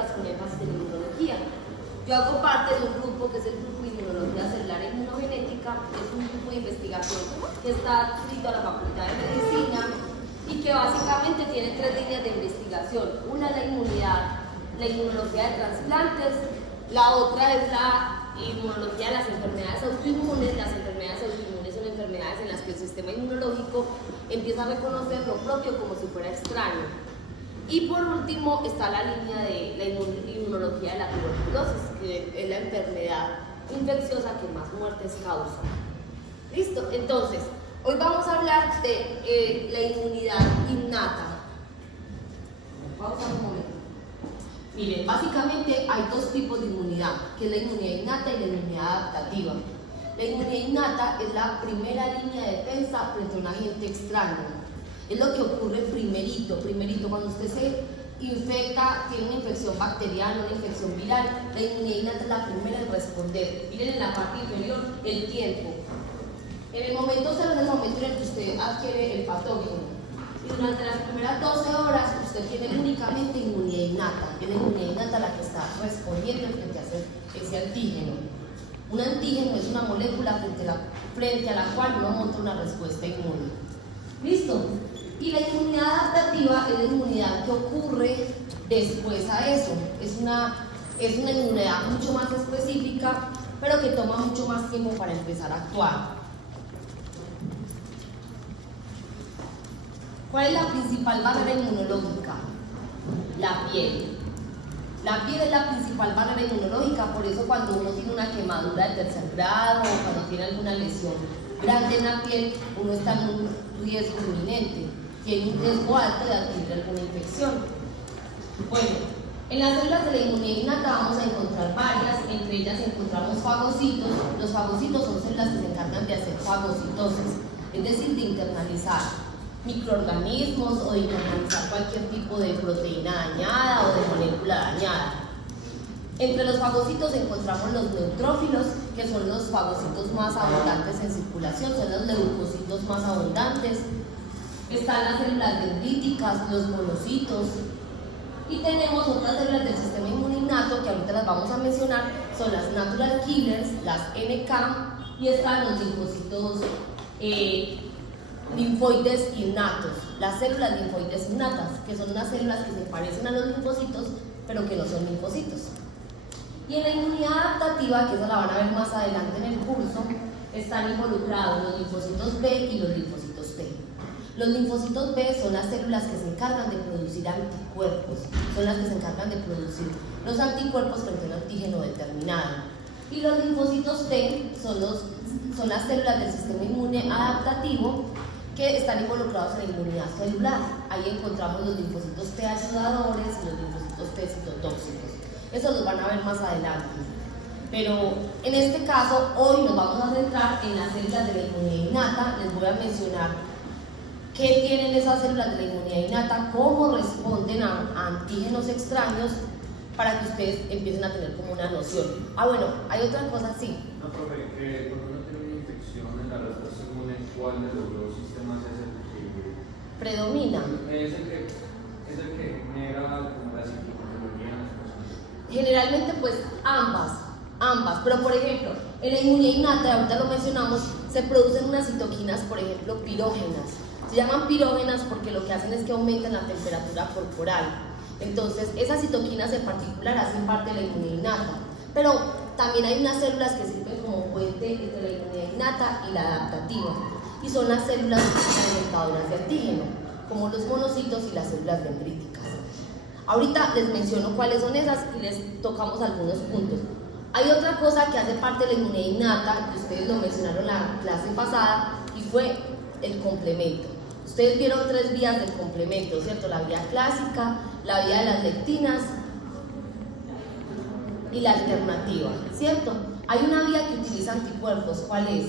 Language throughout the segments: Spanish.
biomédicas con énfasis en inmunología. Yo hago parte de un grupo que es el Grupo de Inmunología Celular e Inmunogenética, es un grupo de investigación que está adscrito a la Facultad de Medicina y que básicamente tiene 3 líneas de investigación. Una es la inmunidad, la inmunología de trasplantes, la otra es la inmunología de las enfermedades autoinmunes. Las enfermedades autoinmunes son enfermedades en las que el sistema inmunológico empieza a reconocer lo propio como si fuera extraño. Y por último está la línea de la inmunología de la tuberculosis, que es la enfermedad infecciosa que más muertes causa. ¿Listo? Entonces, hoy vamos a hablar de la inmunidad innata. Vamos a un momento. Miren, básicamente hay 2 tipos de inmunidad, que es la inmunidad innata y la inmunidad adaptativa. La inmunidad innata es la primera línea de defensa frente a un agente extraño. Es lo que ocurre primerito, cuando usted se infecta, tiene una infección bacteriana, una infección viral, la inmunidad innata es la primera en responder. Miren en la parte inferior el tiempo. En el momento cero es el momento en el que usted adquiere el patógeno. Y durante las primeras 12 horas usted tiene únicamente inmunidad innata. Es la inmunidad innata la que está respondiendo frente a ese antígeno. Un antígeno es una molécula frente a la cual uno monta una respuesta inmune. ¿Listo? Y la inmunidad adaptativa es la inmunidad que ocurre después a eso. Es una inmunidad mucho más específica, pero que toma mucho más tiempo para empezar a actuar. ¿Cuál es la principal barrera inmunológica? La piel. La piel es la principal barrera inmunológica, por eso cuando uno tiene una quemadura de 3er grado o cuando tiene alguna lesión grande en la piel, uno está en un riesgo inminente, tiene un riesgo alto de adquirir alguna infección. Bueno, en las células de la inmunidad innata vamos a encontrar varias, entre ellas encontramos fagocitos. Los fagocitos son células que se encargan de hacer fagocitosis, es decir, de internalizar microorganismos o de internalizar cualquier tipo de proteína dañada o de molécula dañada. Entre los fagocitos encontramos los neutrófilos, que son los fagocitos más abundantes en circulación, son los leucocitos más abundantes. Están las células dendríticas, los monocitos. Y tenemos otras células del sistema inmunoinnato, que ahorita las vamos a mencionar, son las natural killers, las NK, y están los linfocitos linfoides innatos, las células linfoides innatas, que son unas células que se parecen a los linfocitos, pero que no son linfocitos. Y en la inmunidad adaptativa, que esa la van a ver más adelante en el curso, están involucrados los linfocitos B y los linfocitos T. Los linfocitos B son las células que se encargan de producir anticuerpos, son las que se encargan de producir los anticuerpos frente a un antígeno determinado. Y los linfocitos T son las células del sistema inmune adaptativo que están involucrados en la inmunidad celular. Ahí encontramos los linfocitos T ayudadores y los linfocitos T citotóxicos. Eso los van a ver más adelante. Pero en este caso, hoy nos vamos a centrar en las células de la inmunidad innata. Les voy a mencionar qué tienen esas células de la inmunidad innata, cómo responden a antígenos extraños, para que ustedes empiecen a tener como una noción. Bueno, hay otra cosa, sí. No, profe, que cuando uno tiene una infección en la respuesta inmune, ¿cuál de los 2 sistemas es el que predomina? Es el que genera como la sintomatología en las personas. Generalmente pues ambas, pero por ejemplo, en la inmunidad innata, ahorita lo mencionamos, se producen unas citoquinas, por ejemplo, pirógenas. Se llaman pirógenas porque lo que hacen es que aumentan la temperatura corporal. Entonces, esas citoquinas en particular hacen parte de la inmunidad innata. Pero también hay unas células que sirven como puente entre la inmunidad innata y la adaptativa. Y son las células alimentadoras de antígeno, como los monocitos y las células dendríticas. Ahorita les menciono cuáles son esas y les tocamos algunos puntos. Hay otra cosa que hace parte de la inmunidad innata, que ustedes lo mencionaron la clase pasada, y fue el complemento. Ustedes vieron 3 vías del complemento, ¿cierto? La vía clásica, la vía de las lectinas y la alternativa, ¿cierto? Hay una vía que utiliza anticuerpos, ¿cuál es?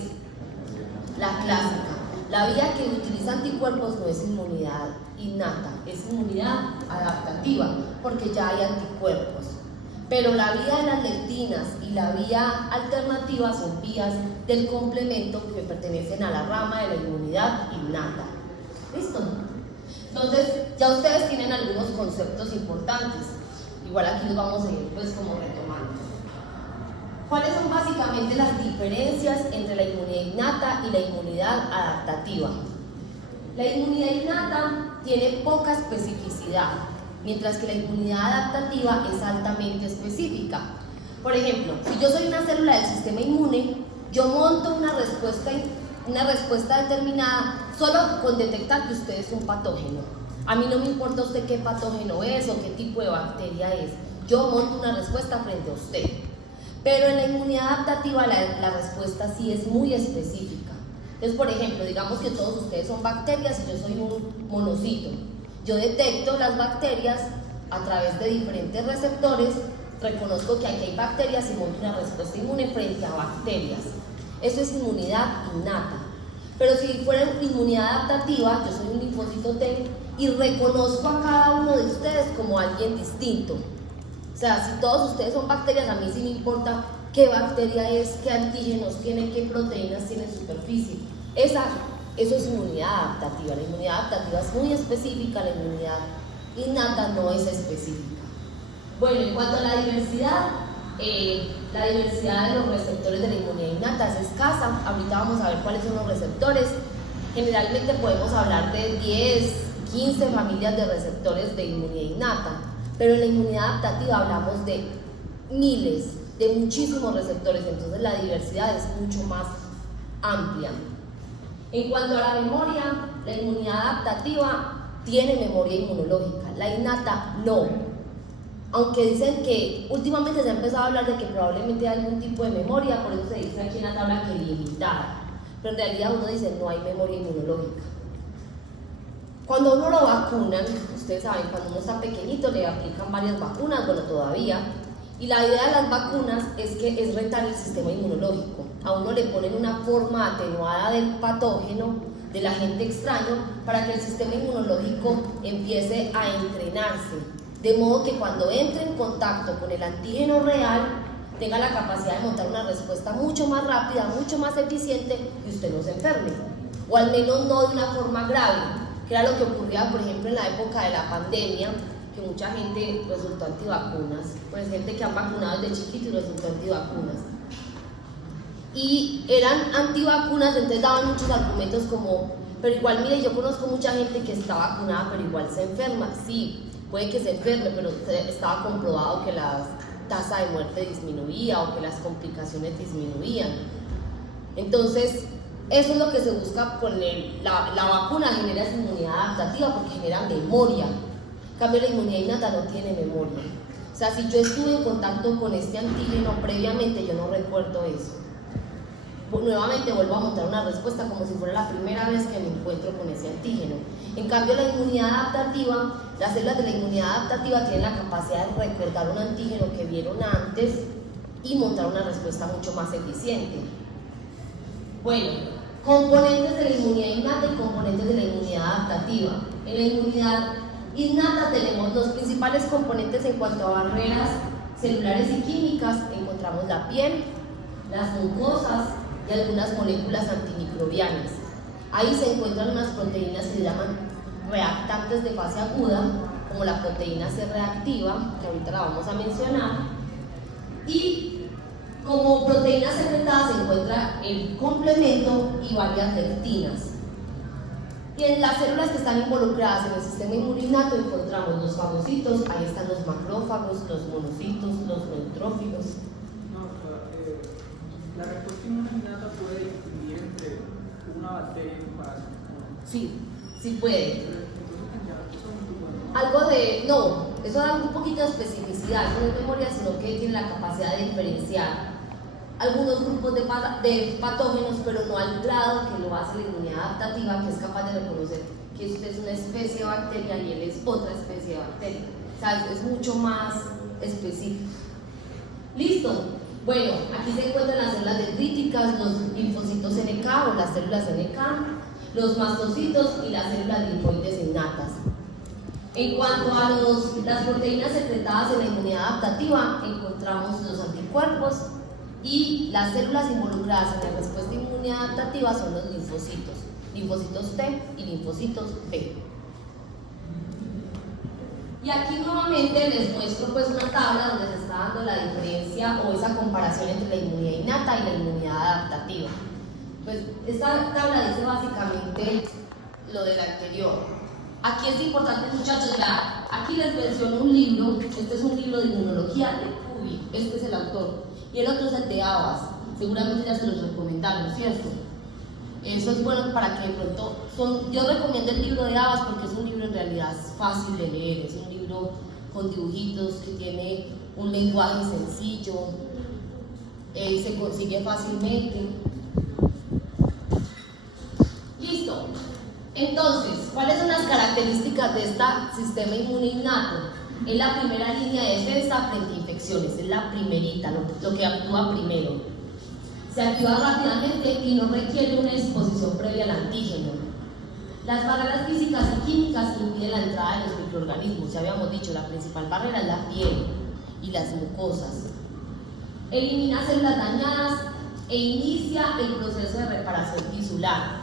La clásica. La vía que utiliza anticuerpos no es inmunidad innata, es inmunidad adaptativa, porque ya hay anticuerpos. Pero la vía de las lectinas y la vía alternativa son vías del complemento que pertenecen a la rama de la inmunidad innata. ¿Listo? Entonces, ya ustedes tienen algunos conceptos importantes. Igual aquí los vamos a ir pues como retomando. ¿Cuáles son básicamente las diferencias entre la inmunidad innata y la inmunidad adaptativa? La inmunidad innata tiene poca especificidad, mientras que la inmunidad adaptativa es altamente específica. Por ejemplo, si yo soy una célula del sistema inmune, yo monto una respuesta determinada solo con detectar que usted es un patógeno. A mí no me importa usted qué patógeno es o qué tipo de bacteria es. Yo monto una respuesta frente a usted. Pero en la inmunidad adaptativa la respuesta sí es muy específica. Entonces, por ejemplo, digamos que todos ustedes son bacterias y yo soy un monocito. Yo detecto las bacterias a través de diferentes receptores, reconozco que aquí hay bacterias y monto una respuesta inmune frente a bacterias. Eso es inmunidad innata. Pero si fuera inmunidad adaptativa, yo soy un linfocito T y reconozco a cada uno de ustedes como alguien distinto. O sea, si todos ustedes son bacterias, a mí sí me importa qué bacteria es, qué antígenos tiene, qué proteínas tiene en superficie. Eso es inmunidad adaptativa. La inmunidad adaptativa es muy específica, la inmunidad innata no es específica. Bueno, en cuanto a la diversidad de los receptores de la inmunidad innata es escasa. Ahorita vamos a ver cuáles son los receptores. Generalmente podemos hablar de 10, 15 familias de receptores de inmunidad innata, pero en la inmunidad adaptativa hablamos de miles, de muchísimos receptores, entonces la diversidad es mucho más amplia. En cuanto a la memoria, la inmunidad adaptativa tiene memoria inmunológica, la innata no. Aunque dicen que últimamente se ha empezado a hablar de que probablemente hay algún tipo de memoria, por eso se dice aquí en la tabla que limitada, pero en realidad uno dice no hay memoria inmunológica. Cuando uno lo vacunan, ustedes saben, cuando uno está pequeñito le aplican varias vacunas, bueno, todavía, y la idea de las vacunas es que es retar el sistema inmunológico. A uno le ponen una forma atenuada del patógeno, del agente extraño, para que el sistema inmunológico empiece a entrenarse. De modo que cuando entre en contacto con el antígeno real, tenga la capacidad de montar una respuesta mucho más rápida, mucho más eficiente y usted no se enferme. O al menos no de una forma grave, que era lo que ocurría, por ejemplo, en la época de la pandemia, que mucha gente resultó antivacunas, pues gente que han vacunado desde chiquito y resultó antivacunas. Y eran antivacunas, entonces daban muchos argumentos como, pero igual mire, yo conozco mucha gente que está vacunada, pero igual se enferma. Sí, puede que se enferme, pero estaba comprobado que la tasa de muerte disminuía o que las complicaciones disminuían. Entonces, eso es lo que se busca con la vacuna, genera esa inmunidad adaptativa porque genera memoria. En cambio, la inmunidad innata no tiene memoria. O sea, si yo estuve en contacto con este antígeno previamente, yo no recuerdo eso. Nuevamente vuelvo a montar una respuesta como si fuera la primera vez que me encuentro con ese antígeno. En cambio, la inmunidad adaptativa, las células de la inmunidad adaptativa tienen la capacidad de recordar un antígeno que vieron antes y montar una respuesta mucho más eficiente. Bueno, componentes de la inmunidad innata y componentes de la inmunidad adaptativa. En la inmunidad innata tenemos los principales componentes en cuanto a barreras celulares y químicas. Encontramos la piel, las mucosas y algunas moléculas antimicrobianas. Ahí se encuentran unas proteínas que se llaman reactantes de fase aguda, como la proteína C reactiva, que ahorita la vamos a mencionar, y como proteína secretada se encuentra el complemento y varias lectinas. Y en las células que están involucradas en el sistema inmunitario encontramos los fagocitos, ahí están los macrófagos, los monocitos, los neutrófilos. ¿La respuesta inmunológica puede distinguir entre una bacteria y un parásito? Sí, sí puede. No, eso da un poquito de especificidad, no es memoria, sino que tiene la capacidad de diferenciar algunos grupos de patógenos, pero no al grado que lo hace la inmunidad adaptativa, que es capaz de reconocer que usted es una especie de bacteria y él es otra especie de bacteria. O sea, es mucho más específico. ¿Listo? Bueno, aquí se encuentran las células dendríticas, los linfocitos NK o las células NK, los mastocitos y las células linfoides innatas. En cuanto a las proteínas secretadas en la inmunidad adaptativa, encontramos los anticuerpos y las células involucradas en la respuesta inmune adaptativa son los linfocitos T y linfocitos B. Y aquí nuevamente les muestro pues una tabla donde se está dando la diferencia o esa comparación entre la inmunidad innata y la inmunidad adaptativa. Pues esta tabla dice básicamente lo del anterior. Aquí es importante, muchachos, aquí les menciono un libro, este es un libro de inmunología de Pubi, este es el autor, y el otro es el de Abbas, seguramente ya se los recomendaron, ¿cierto? Eso es bueno para que de pronto, yo recomiendo el libro de Abbas porque es un libro en realidad fácil de leer, es un libro con dibujitos que tiene un lenguaje sencillo, se consigue fácilmente. Listo. Entonces, ¿cuáles son las características de este sistema inmune innato? Es la primera línea de defensa frente a infecciones, es la primerita, lo que actúa primero. Se activa rápidamente y no requiere una exposición previa al antígeno. Las barreras físicas y químicas impiden la entrada de los microorganismos. Ya habíamos dicho, la principal barrera es la piel y las mucosas. Elimina células dañadas e inicia el proceso de reparación tisular.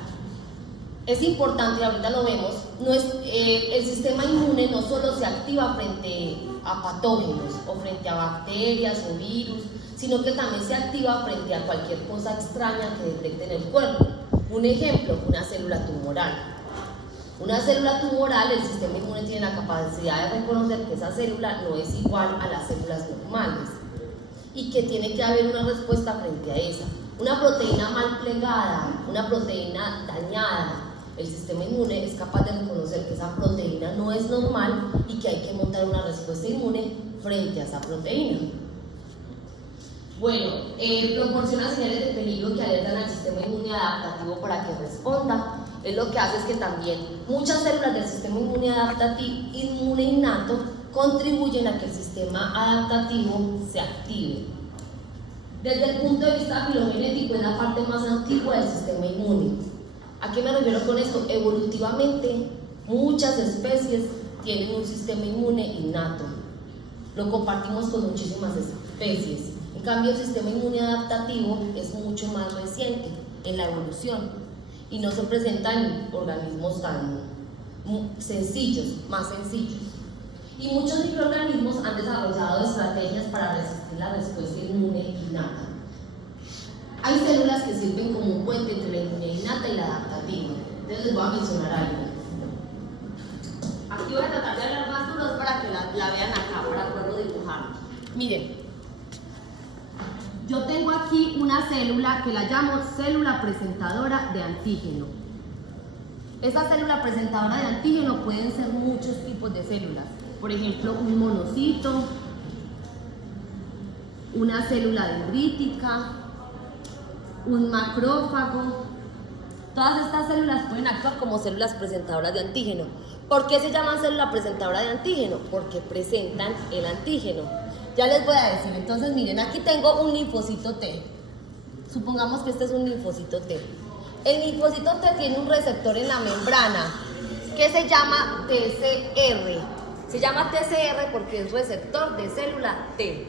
Es importante, ahorita lo vemos, el sistema inmune no solo se activa frente a patógenos o frente a bacterias o virus, sino que también se activa frente a cualquier cosa extraña que detecte en el cuerpo. Un ejemplo, una célula tumoral. Una célula tumoral, el sistema inmune tiene la capacidad de reconocer que esa célula no es igual a las células normales y que tiene que haber una respuesta frente a esa. Una proteína mal plegada, una proteína dañada, el sistema inmune es capaz de reconocer que esa proteína no es normal y que hay que montar una respuesta inmune frente a esa proteína. Bueno, proporciona señales de peligro que alertan al sistema inmune adaptativo para que responda. Es lo que hace es que también muchas células del sistema inmune adaptativo, inmune innato, contribuyen a que el sistema adaptativo se active. Desde el punto de vista filogenético es la parte más antigua del sistema inmune. ¿A qué me refiero con esto? Evolutivamente, muchas especies tienen un sistema inmune innato. Lo compartimos con muchísimas especies. En cambio, el sistema inmune adaptativo es mucho más reciente en la evolución y no se presentan organismos tan sencillos, más sencillos. Y muchos microorganismos han desarrollado estrategias para resistir la respuesta inmune innata. Hay células que sirven como un puente entre la inmune innata y la adaptativa. Entonces les voy a mencionar algo. Aquí voy a tratar de hablar más duros para que la vean acá, para poderlo dibujar. Miren, yo tengo aquí una célula que la llamo célula presentadora de antígeno. Esa célula presentadora de antígeno pueden ser muchos tipos de células. Por ejemplo, un monocito, una célula dendrítica, un macrófago. Todas estas células pueden actuar como células presentadoras de antígeno. ¿Por qué se llaman célula presentadora de antígeno? Porque presentan el antígeno. Ya les voy a decir. Entonces, miren, aquí tengo un linfocito T. Supongamos que este es un linfocito T. El linfocito T tiene un receptor en la membrana que se llama TCR. Se llama TCR porque es receptor de célula T.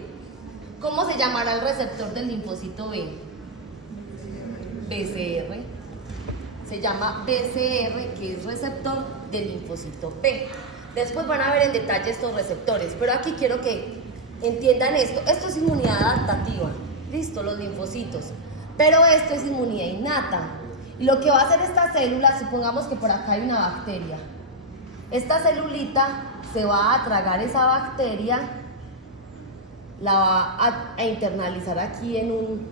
¿Cómo se llamará el receptor del linfocito B? BCR. Se llama BCR, que es receptor del linfocito P. Después van a ver en detalle estos receptores, pero aquí quiero que entiendan esto. Esto es inmunidad adaptativa, listo, los linfocitos. Pero esto es inmunidad innata. Y lo que va a hacer esta célula, supongamos que por acá hay una bacteria. Esta celulita se va a tragar esa bacteria, la va a internalizar aquí en un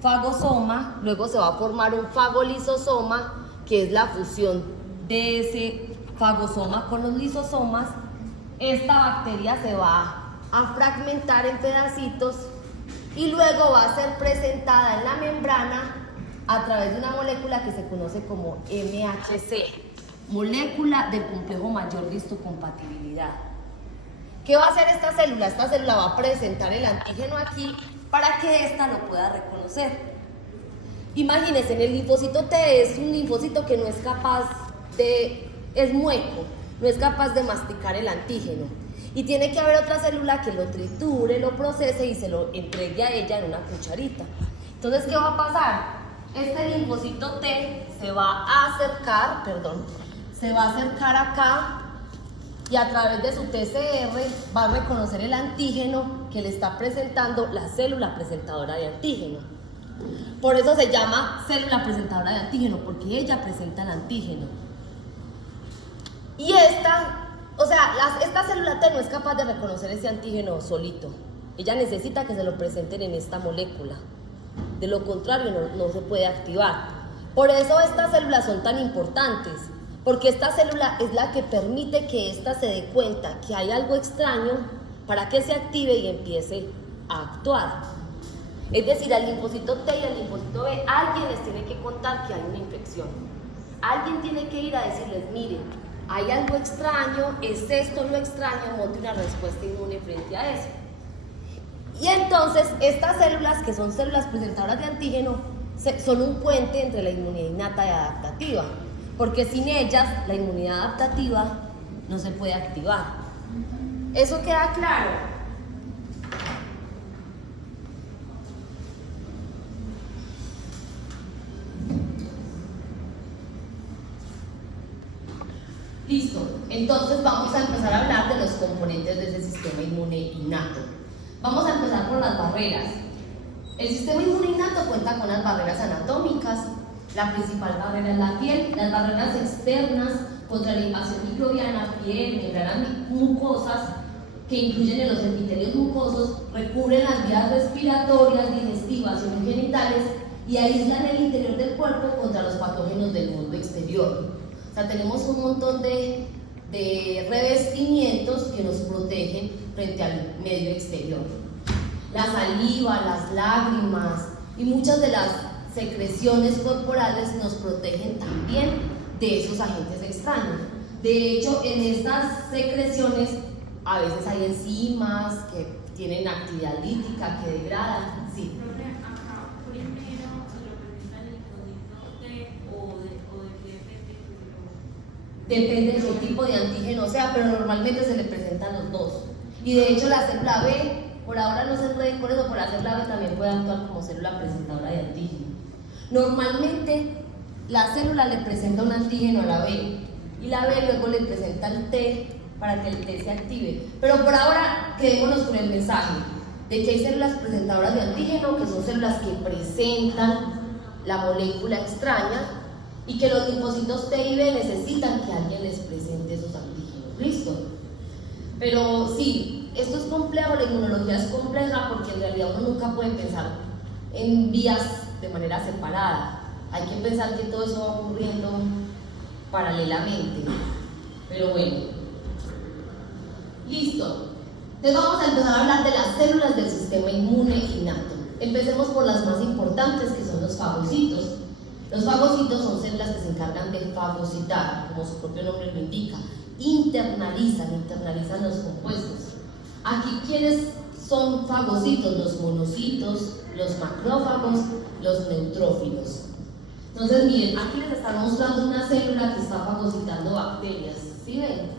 fagosoma, luego se va a formar un fagolisosoma, que es la fusión de ese fagosoma con los lisosomas. Esta bacteria se va a fragmentar en pedacitos y luego va a ser presentada en la membrana a través de una molécula que se conoce como MHC, molécula del complejo mayor de histocompatibilidad. ¿Qué va a hacer esta célula? Esta célula va a presentar el antígeno aquí para que ésta lo pueda reconocer. Imagínense, el linfocito T es un linfocito que no es capaz es mueco, no es capaz de masticar el antígeno. Y tiene que haber otra célula que lo triture, lo procese y se lo entregue a ella en una cucharita. Entonces, ¿qué va a pasar? Este linfocito T se va a acercar acá y a través de su TCR va a reconocer el antígeno que le está presentando la célula presentadora de antígeno. Por eso se llama célula presentadora de antígeno, porque ella presenta el antígeno. Y esta célula T no es capaz de reconocer ese antígeno solito. Ella necesita que se lo presenten en esta molécula. De lo contrario, no se puede activar. Por eso estas células son tan importantes, porque esta célula es la que permite que ésta se dé cuenta que hay algo extraño para que se active y empiece a actuar. Es decir, al linfocito T y al linfocito B, alguien les tiene que contar que hay una infección. Alguien tiene que ir a decirles, miren, hay algo extraño, es esto lo extraño, monte una respuesta inmune frente a eso. Y entonces estas células, que son células presentadoras de antígeno, son un puente entre la inmunidad innata y adaptativa, porque sin ellas la inmunidad adaptativa no se puede activar. ¿Eso queda claro? Listo, entonces vamos a empezar a hablar de los componentes de ese sistema inmune innato. Vamos a empezar por las barreras. El sistema inmune innato cuenta con las barreras anatómicas. La principal barrera es la piel, las barreras externas contra la invasión microbiana, piel, membranas mucosas, que incluyen en los epitelios mucosos, recubren las vías respiratorias, digestivas y genitales y aíslan el interior del cuerpo contra los patógenos del mundo exterior. O sea, tenemos un montón de revestimientos que nos protegen frente al medio exterior. La saliva, las lágrimas y muchas de las secreciones corporales nos protegen también de esos agentes extraños. De hecho, en estas secreciones a veces hay enzimas que tienen actividad lítica, que degradan. Sí. Acá primero se lo presenta el linfocito T o de qué Depende de qué tipo de antígeno sea, pero normalmente se le presentan los dos. Y de hecho la célula B, por ahora no se puede con eso, por la célula B también puede actuar como célula presentadora de antígeno. Normalmente la célula le presenta un antígeno a la B y la B luego le presenta el T para que el T se active. Pero por ahora quedémonos con el mensaje de que hay células presentadoras de antígeno, que son células que presentan la molécula extraña y que los linfocitos T y B necesitan que alguien les presente esos antígenos. ¿Listo? Pero sí, esto es complejo, la inmunología es compleja porque en realidad uno nunca puede pensar en vías de manera separada. Hay que pensar que todo eso va ocurriendo paralelamente. Pero bueno, listo. Entonces vamos a empezar a hablar de las células del sistema inmune innato. Empecemos por las más importantes, que son los fagocitos. Los fagocitos son células que se encargan de fagocitar, como su propio nombre lo indica. Internalizan los compuestos. Aquí, ¿quiénes son fagocitos? Los monocitos, los macrófagos, los neutrófilos. Entonces, miren, aquí les están mostrando una célula que está fagocitando bacterias. ¿Sí ven?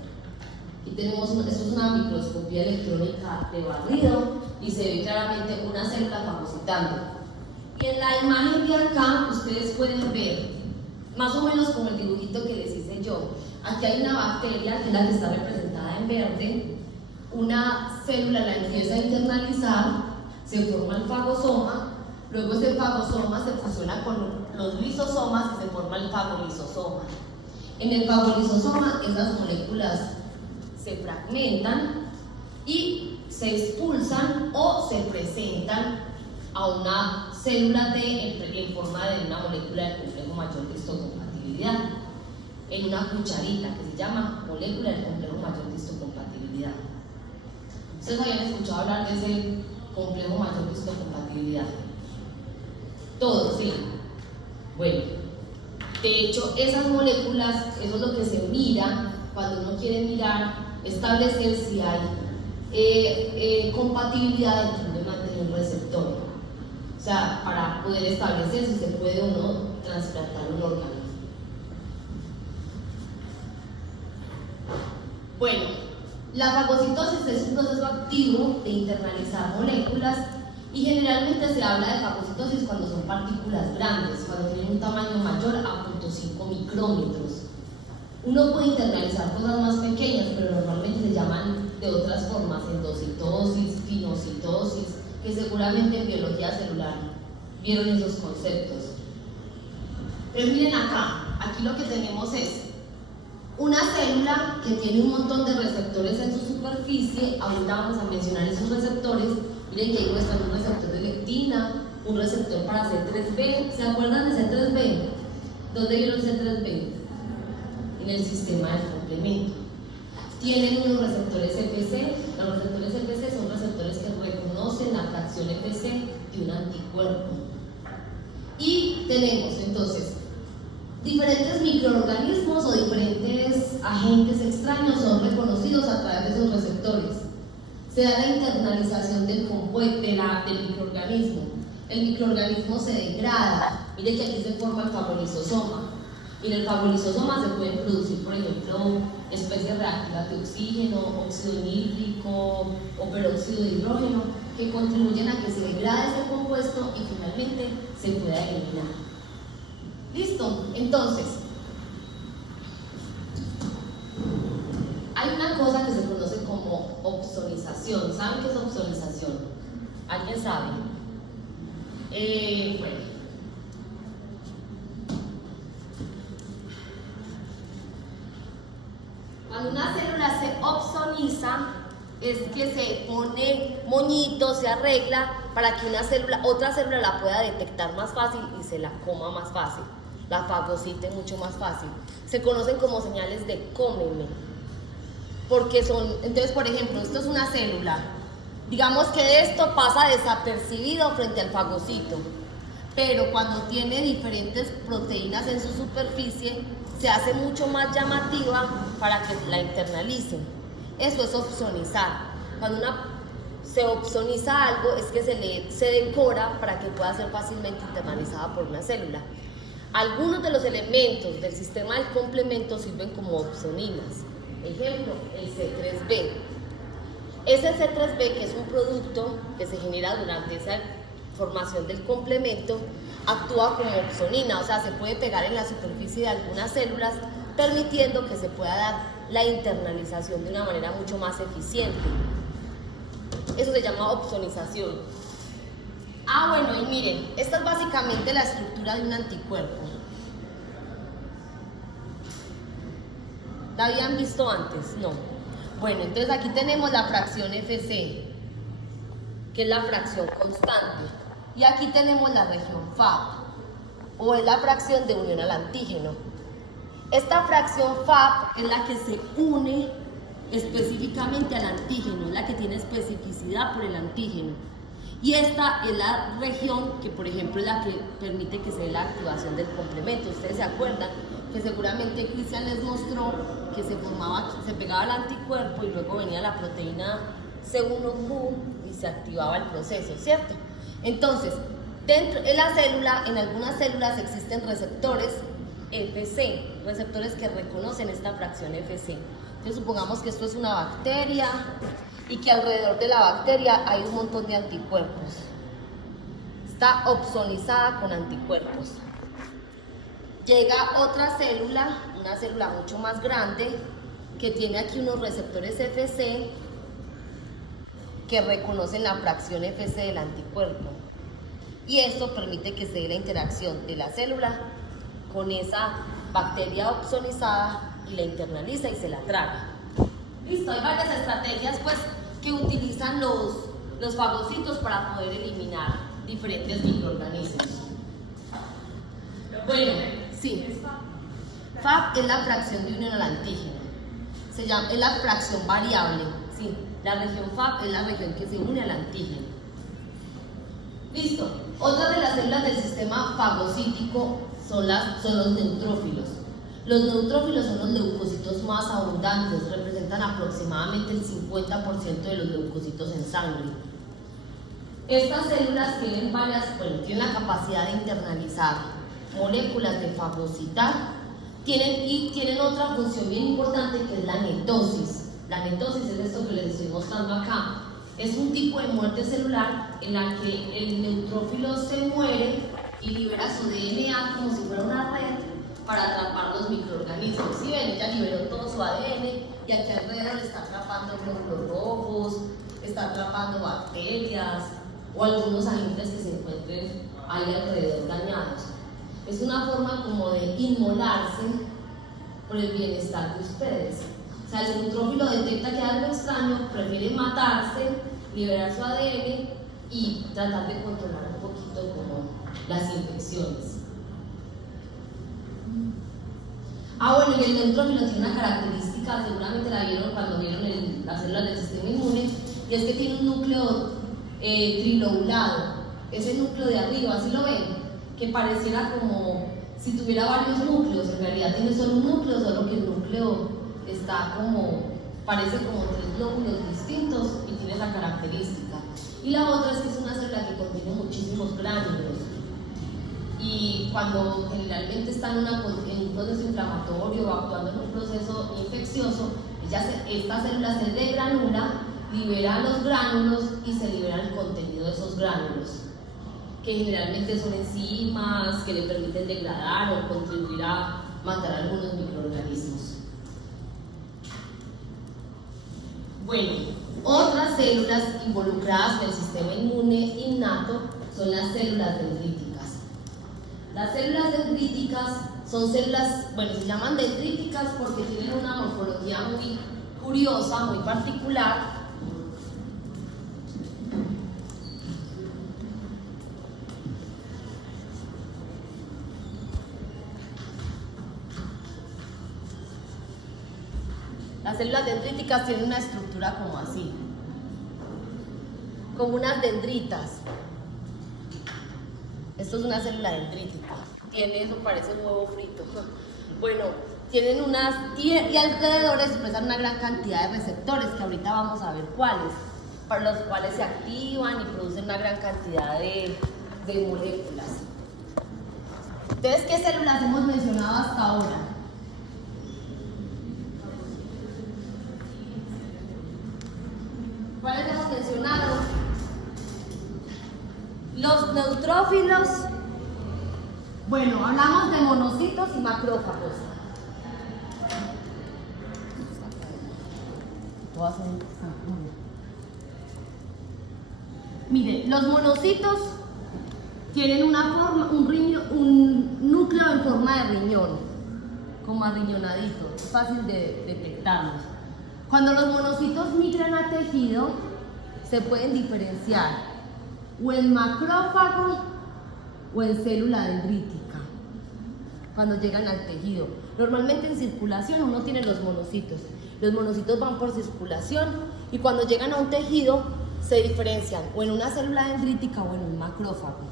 Aquí tenemos, esto es una microscopía electrónica de barrido y se ve claramente una célula fagocitando. Y en la imagen de acá, ustedes pueden ver, más o menos como el dibujito que les hice yo. Aquí hay una bacteria, que es la que está representada en verde. Una célula la empieza a internalizar, se forma el fagosoma, luego ese fagosoma se fusiona con los lisosomas y se forma el fagolisosoma. En el fagolisosoma esas moléculas se fragmentan y se expulsan o se presentan a una célula T en forma de una molécula del complejo mayor de histocompatibilidad, en una cucharita que se llama molécula del complejo mayor de histocompatibilidad. ¿Ustedes habían escuchado hablar de ese complejo mayor de histocompatibilidad? Todos, sí. Bueno, de hecho, esas moléculas, eso es lo que se mira cuando uno quiere mirar, establecer si hay compatibilidad entre un receptor. O sea, para poder establecer si se puede o no trasplantar un órgano. Bueno, la fagocitosis es un proceso activo de internalizar moléculas y generalmente se habla de fagocitosis cuando son partículas grandes, cuando tienen un tamaño mayor a 0.5 micrómetros. Uno puede internalizar cosas más pequeñas, pero normalmente se llaman de otras formas, endocitosis, pinocitosis, que seguramente en biología celular vieron esos conceptos. Pero miren acá, aquí lo que tenemos es una célula que tiene un montón de receptores en su superficie. Ahorita vamos a mencionar esos receptores. Miren que ahí muestran un receptor de lectina, un receptor para C3b. ¿Se acuerdan de C3b? ¿Dónde vieron C3b? En el sistema del complemento. Tienen unos receptores FC. Los receptores FC son receptores que reconocen la fracción FC de un anticuerpo. Y tenemos entonces diferentes microorganismos o diferentes agentes extraños son reconocidos a través de esos receptores. Se da la internalización del microorganismo. El microorganismo se degrada. Miren que aquí se forma el fagolisosoma. Y en el fagolisosoma se pueden producir, por ejemplo, especies reactivas de oxígeno, óxido nítrico o peróxido de hidrógeno, que contribuyen a que se degrade ese compuesto y finalmente se pueda eliminar. ¿Listo? Entonces, hay una cosa que se conoce como opsonización. ¿Saben qué es opsonización? ¿Alguien sabe? Bueno. Cuando una célula se opsoniza, es que se pone moñito, se arregla para que otra célula la pueda detectar más fácil y se la coma más fácil, la fagocite mucho más fácil. Se conocen como señales de cómeme, porque son, entonces por ejemplo, esto es una célula, digamos que esto pasa desapercibido frente al fagocito, pero cuando tiene diferentes proteínas en su superficie, se hace mucho más llamativa para que la internalicen. Eso es opsonizar. Cuando se opsoniza algo es que se decora para que pueda ser fácilmente internalizada por una célula. Algunos de los elementos del sistema del complemento sirven como opsoninas. Ejemplo, el C3b. Ese C3b, que es un producto que se genera durante esa formación del complemento, actúa como opsonina, o sea, se puede pegar en la superficie de algunas células, permitiendo que se pueda dar la internalización de una manera mucho más eficiente. Eso se llama opsonización. Bueno, y miren, esta es básicamente la estructura de un anticuerpo. ¿La habían visto antes? No. Bueno, entonces aquí tenemos la fracción FC, que es la fracción constante. Y aquí tenemos la región FAP, o es la fracción de unión al antígeno. Esta fracción FAP es la que se une específicamente al antígeno, es la que tiene especificidad por el antígeno. Y esta es la región que, por ejemplo, es la que permite que se dé la activación del complemento. Ustedes se acuerdan que seguramente Cristian les mostró que se pegaba al anticuerpo y luego venía la proteína C1q y se activaba el proceso, ¿cierto? Entonces, dentro de la célula, en algunas células existen receptores FC, receptores que reconocen esta fracción FC. Entonces, supongamos que esto es una bacteria y que alrededor de la bacteria hay un montón de anticuerpos. Está opsonizada con anticuerpos. Llega otra célula, una célula mucho más grande, que tiene aquí unos receptores FC que reconocen la fracción FC del anticuerpo. Y esto permite que se dé la interacción de la célula con esa bacteria opsonizada y la internaliza y se la traga. Listo, hay varias estrategias pues que utilizan los fagocitos para poder eliminar diferentes microorganismos. Bueno, sí. FAP es la fracción de unión al antígeno. Es la fracción variable. Sí, la región FAP es la región que se une al antígeno. Listo. Otra de las células del sistema fagocítico son los neutrófilos. Los neutrófilos son los leucocitos más abundantes, representan aproximadamente el 50% de los leucocitos en sangre. Estas células tienen tienen la capacidad de internalizar moléculas, de fagocitar, tienen otra función bien importante que es la netosis. La netosis es esto que les estoy mostrando acá. Es un tipo de muerte celular en la que el neutrófilo se muere y libera su DNA como si fuera una red para atrapar los microorganismos. ¿Sí ven? Ella liberó todo su ADN y aquí alrededor está atrapando glóbulos rojos, está atrapando bacterias o algunos agentes que se encuentren ahí alrededor dañados. Es una forma como de inmolarse por el bienestar de ustedes. O sea, el neutrófilo detecta que hay algo extraño, prefiere matarse, liberar su ADN y tratar de controlar un poquito como las infecciones. Bueno, y el neutrófilo tiene una característica, seguramente la vieron cuando vieron las células del sistema inmune, y es que tiene un núcleo trilobulado. Ese núcleo de arriba, ¿sí lo ven? Que pareciera como si tuviera varios núcleos, en realidad tiene solo un núcleo, solo que el núcleo está parece como 3 glóbulos distintos y tiene esa característica. Y la otra es que es una célula que contiene muchísimos gránulos. Y cuando generalmente está en un proceso inflamatorio o actuando en un proceso infeccioso, esta célula se degranula, libera los gránulos y se libera el contenido de esos gránulos, que generalmente son enzimas que le permiten degradar o contribuir a matar algunos microorganismos. Bueno, otras células involucradas en el sistema inmune innato son las células dendríticas. Las células dendríticas son células, se llaman dendríticas porque tienen una morfología muy curiosa, muy particular. Las células dendríticas tienen una estructura como así, como unas dendritas. Esto es una célula dendrítica. Tiene eso, parece un huevo frito. Bueno, tienen y alrededor expresan una gran cantidad de receptores, que ahorita vamos a ver cuáles, para los cuales se activan y producen una gran cantidad de moléculas. Entonces, ¿qué células hemos mencionado hasta ahora? ¿Cuáles hemos mencionado? Los neutrófilos. Bueno, hablamos de monocitos y macrófagos. Mire, los monocitos tienen un núcleo en forma de riñón, como arriñonadito, es fácil de detectarlos. Cuando los monocitos migran a tejido, se pueden diferenciar o en macrófago o en célula dendrítica cuando llegan al tejido. Normalmente en circulación uno tiene los monocitos van por circulación y cuando llegan a un tejido se diferencian o en una célula dendrítica o en un macrófago.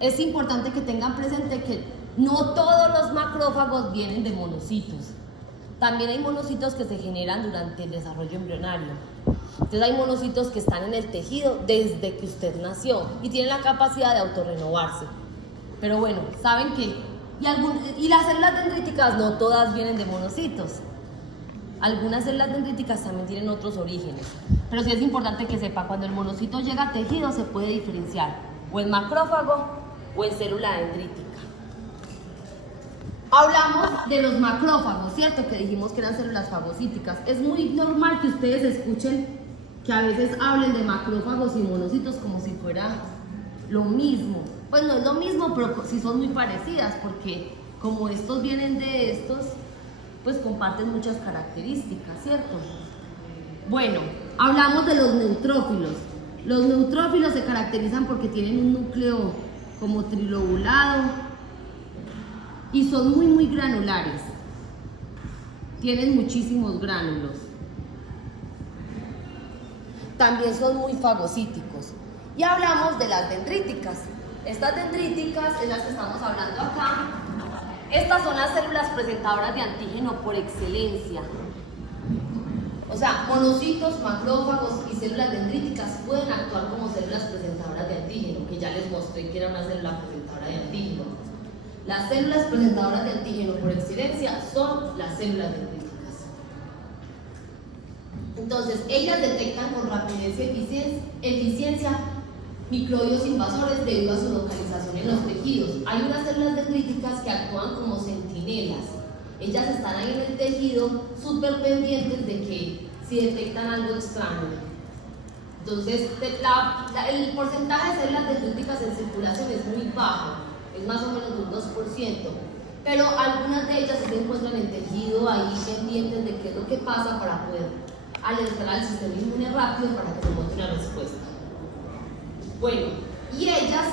Es importante que tengan presente que no todos los macrófagos vienen de monocitos. También hay monocitos que se generan durante el desarrollo embrionario. Entonces hay monocitos que están en el tejido desde que usted nació y tienen la capacidad de autorrenovarse. Pero bueno, saben que y las células dendríticas no todas vienen de monocitos. Algunas células dendríticas también tienen otros orígenes. Pero sí es importante que sepa, cuando el monocito llega a tejido se puede diferenciar o en macrófago o en célula dendrítica. Hablamos de los macrófagos, ¿cierto? Que dijimos que eran células fagocíticas. Es muy normal que ustedes escuchen que a veces hablen de macrófagos y monocitos como si fuera lo mismo. Pues no es lo mismo, pero sí son muy parecidas, porque como estos vienen de estos, pues comparten muchas características, ¿cierto? Bueno, hablamos de los neutrófilos. Los neutrófilos se caracterizan porque tienen un núcleo como trilobulado y son muy granulares. Tienen muchísimos gránulos. También son muy fagocíticos. Y hablamos de las dendríticas. Estas dendríticas es las que estamos hablando acá. Estas son las células presentadoras de antígeno por excelencia. O sea, monocitos, macrófagos y células dendríticas pueden actuar como células presentadoras de antígeno, que ya les mostré que era una célula presentadora de antígeno. Las células presentadoras de antígeno por excelencia son las células dendríticas. Entonces, ellas detectan con rapidez y eficiencia microbios invasores debido a su localización en los tejidos. Hay unas células dendríticas que actúan como centinelas. Ellas están ahí en el tejido súper pendientes de que si detectan algo extraño. Entonces, el porcentaje de células dendríticas en circulación es muy bajo, es más o menos un 2%, pero algunas de ellas se encuentran en tejido ahí pendientes de qué es lo que pasa para poder alertar al sistema inmune rápido para que se monte una respuesta. Bueno, y ellas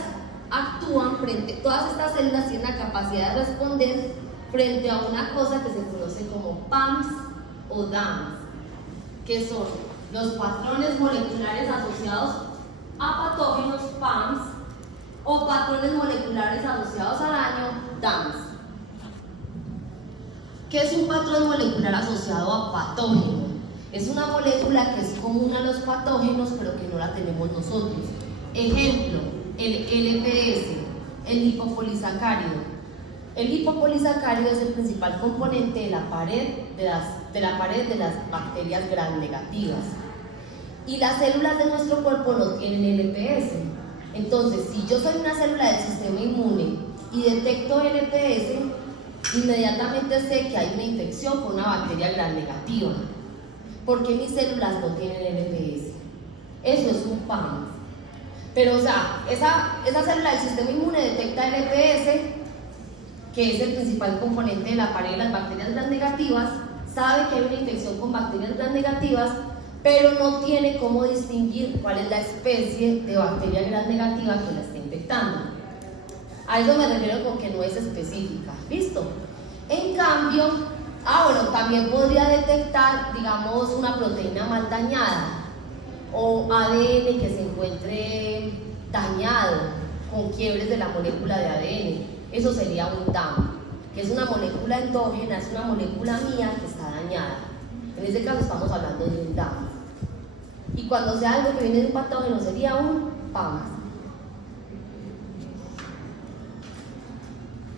actúan frente, todas estas células tienen la capacidad de responder frente a una cosa que se conoce como PAMs o DAMs, que son los patrones moleculares asociados a patógenos PAMs o patrones moleculares asociados a daño DAMs. ¿Qué es un patrón molecular asociado a patógeno? Es una molécula que es común a los patógenos pero que no la tenemos nosotros. Ejemplo, el LPS, el lipopolisacárido. El lipopolisacárido es el principal componente de la pared de las bacterias gram negativas. Y las células de nuestro cuerpo no tienen LPS. Entonces, si yo soy una célula del sistema inmune y detecto LPS, inmediatamente sé que hay una infección con una bacteria gram negativa. Porque mis células no tienen LPS. Eso es un PAM. Pero, o sea, esa célula del sistema inmune detecta LPS, que es el principal componente de la pared de las bacterias gram negativas, sabe que hay una infección con bacterias gram negativas, pero no tiene cómo distinguir cuál es la especie de bacteria gram negativa que la está infectando. A eso me refiero con que no es específica. ¿Listo? En cambio, también podría detectar, digamos, una proteína mal dañada o ADN que se encuentre dañado con quiebres de la molécula de ADN. Eso sería un DAM, que es una molécula endógena, es una molécula mía que está dañada. En este caso estamos hablando de un DAM. Y cuando sea algo que viene de un patógeno sería un PAM.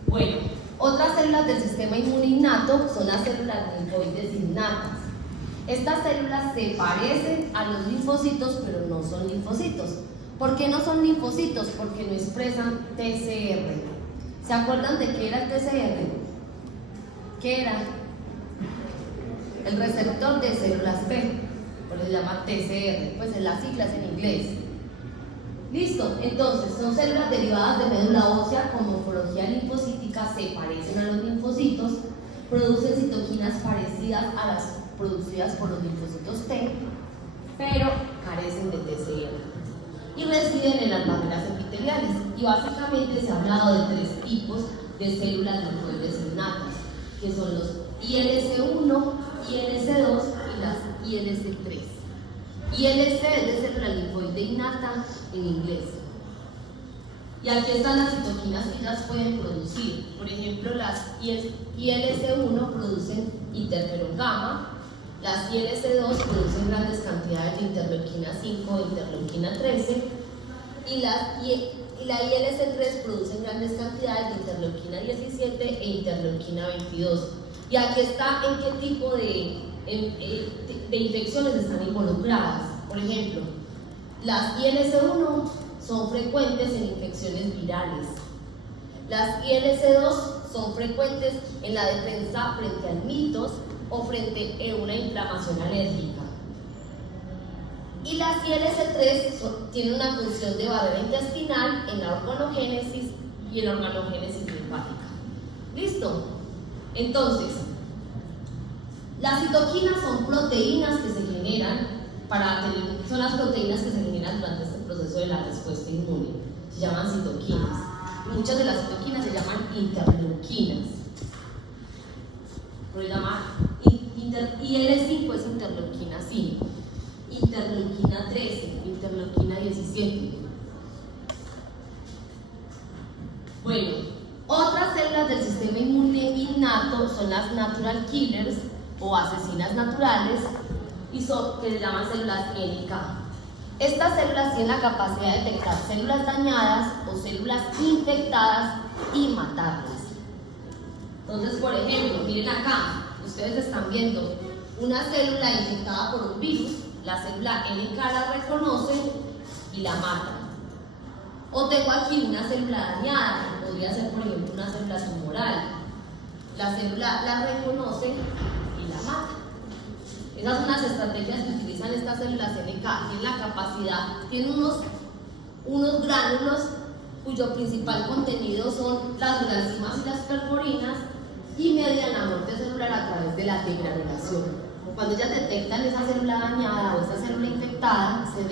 Bueno, otras células del sistema inmune innato son las células linfoides innatas. Estas células se parecen a los linfocitos, pero no son linfocitos. ¿Por qué no son linfocitos? Porque no expresan TCR. ¿Se acuerdan de qué era el TCR? ¿Qué era? El receptor de células T, por eso se llama TCR, pues en las siglas en inglés. Listo, entonces son células derivadas de médula ósea con morfología linfocítica, se parecen a los linfocitos, producen citoquinas parecidas a las producidas por los linfocitos T, pero carecen de TCR. Y residen en las barreras epiteliales. Y básicamente se ha hablado de 3 tipos de células linfoides innatas, que son los ILC1, ILC2 y las ILC3. ILC es de célula linfoide innata en inglés. Y aquí están las citoquinas que ellas pueden producir. Por ejemplo, las ILC1 producen interferón gamma, las ILC2 producen grandes cantidades de interleuquina 5 e interleuquina 13 y la ILC3 producen grandes cantidades de interleuquina 17 e interleuquina 22. Y aquí está en qué tipo de infecciones están involucradas. Por ejemplo, las ILC1 son frecuentes en infecciones virales. Las ILC2 son frecuentes en la defensa frente al mitos o frente a una inflamación alérgica. Y las ILC3 tienen una función de barrera intestinal en la organogénesis y en la organogénesis linfática. ¿Listo? Entonces, las citoquinas son proteínas que se generan son las proteínas que se generan durante este proceso de la respuesta inmune. Se llaman citoquinas. Muchas de las citoquinas se llaman interleuquinas. Por llamar IL5 es interleuquina 5, interleuquina 13, interleuquina 17. Bueno, otras células del sistema inmune innato son las natural killers o asesinas naturales y que se llaman células NK. Estas células tienen la capacidad de detectar células dañadas o células infectadas y matarlas. Entonces, por ejemplo, miren acá, ustedes están viendo una célula infectada por un virus, la célula NK la reconoce y la mata. O tengo aquí una célula dañada, que podría ser, por ejemplo, una célula tumoral. La célula la reconoce y la mata. Esas son las estrategias que utilizan estas células NK. Tienen la capacidad, tienen unos gránulos cuyo principal contenido son las uralcimas y las perforinas y median la muerte celular a través de la degranulación. Cuando ellas detectan esa célula dañada o esa célula infectada, se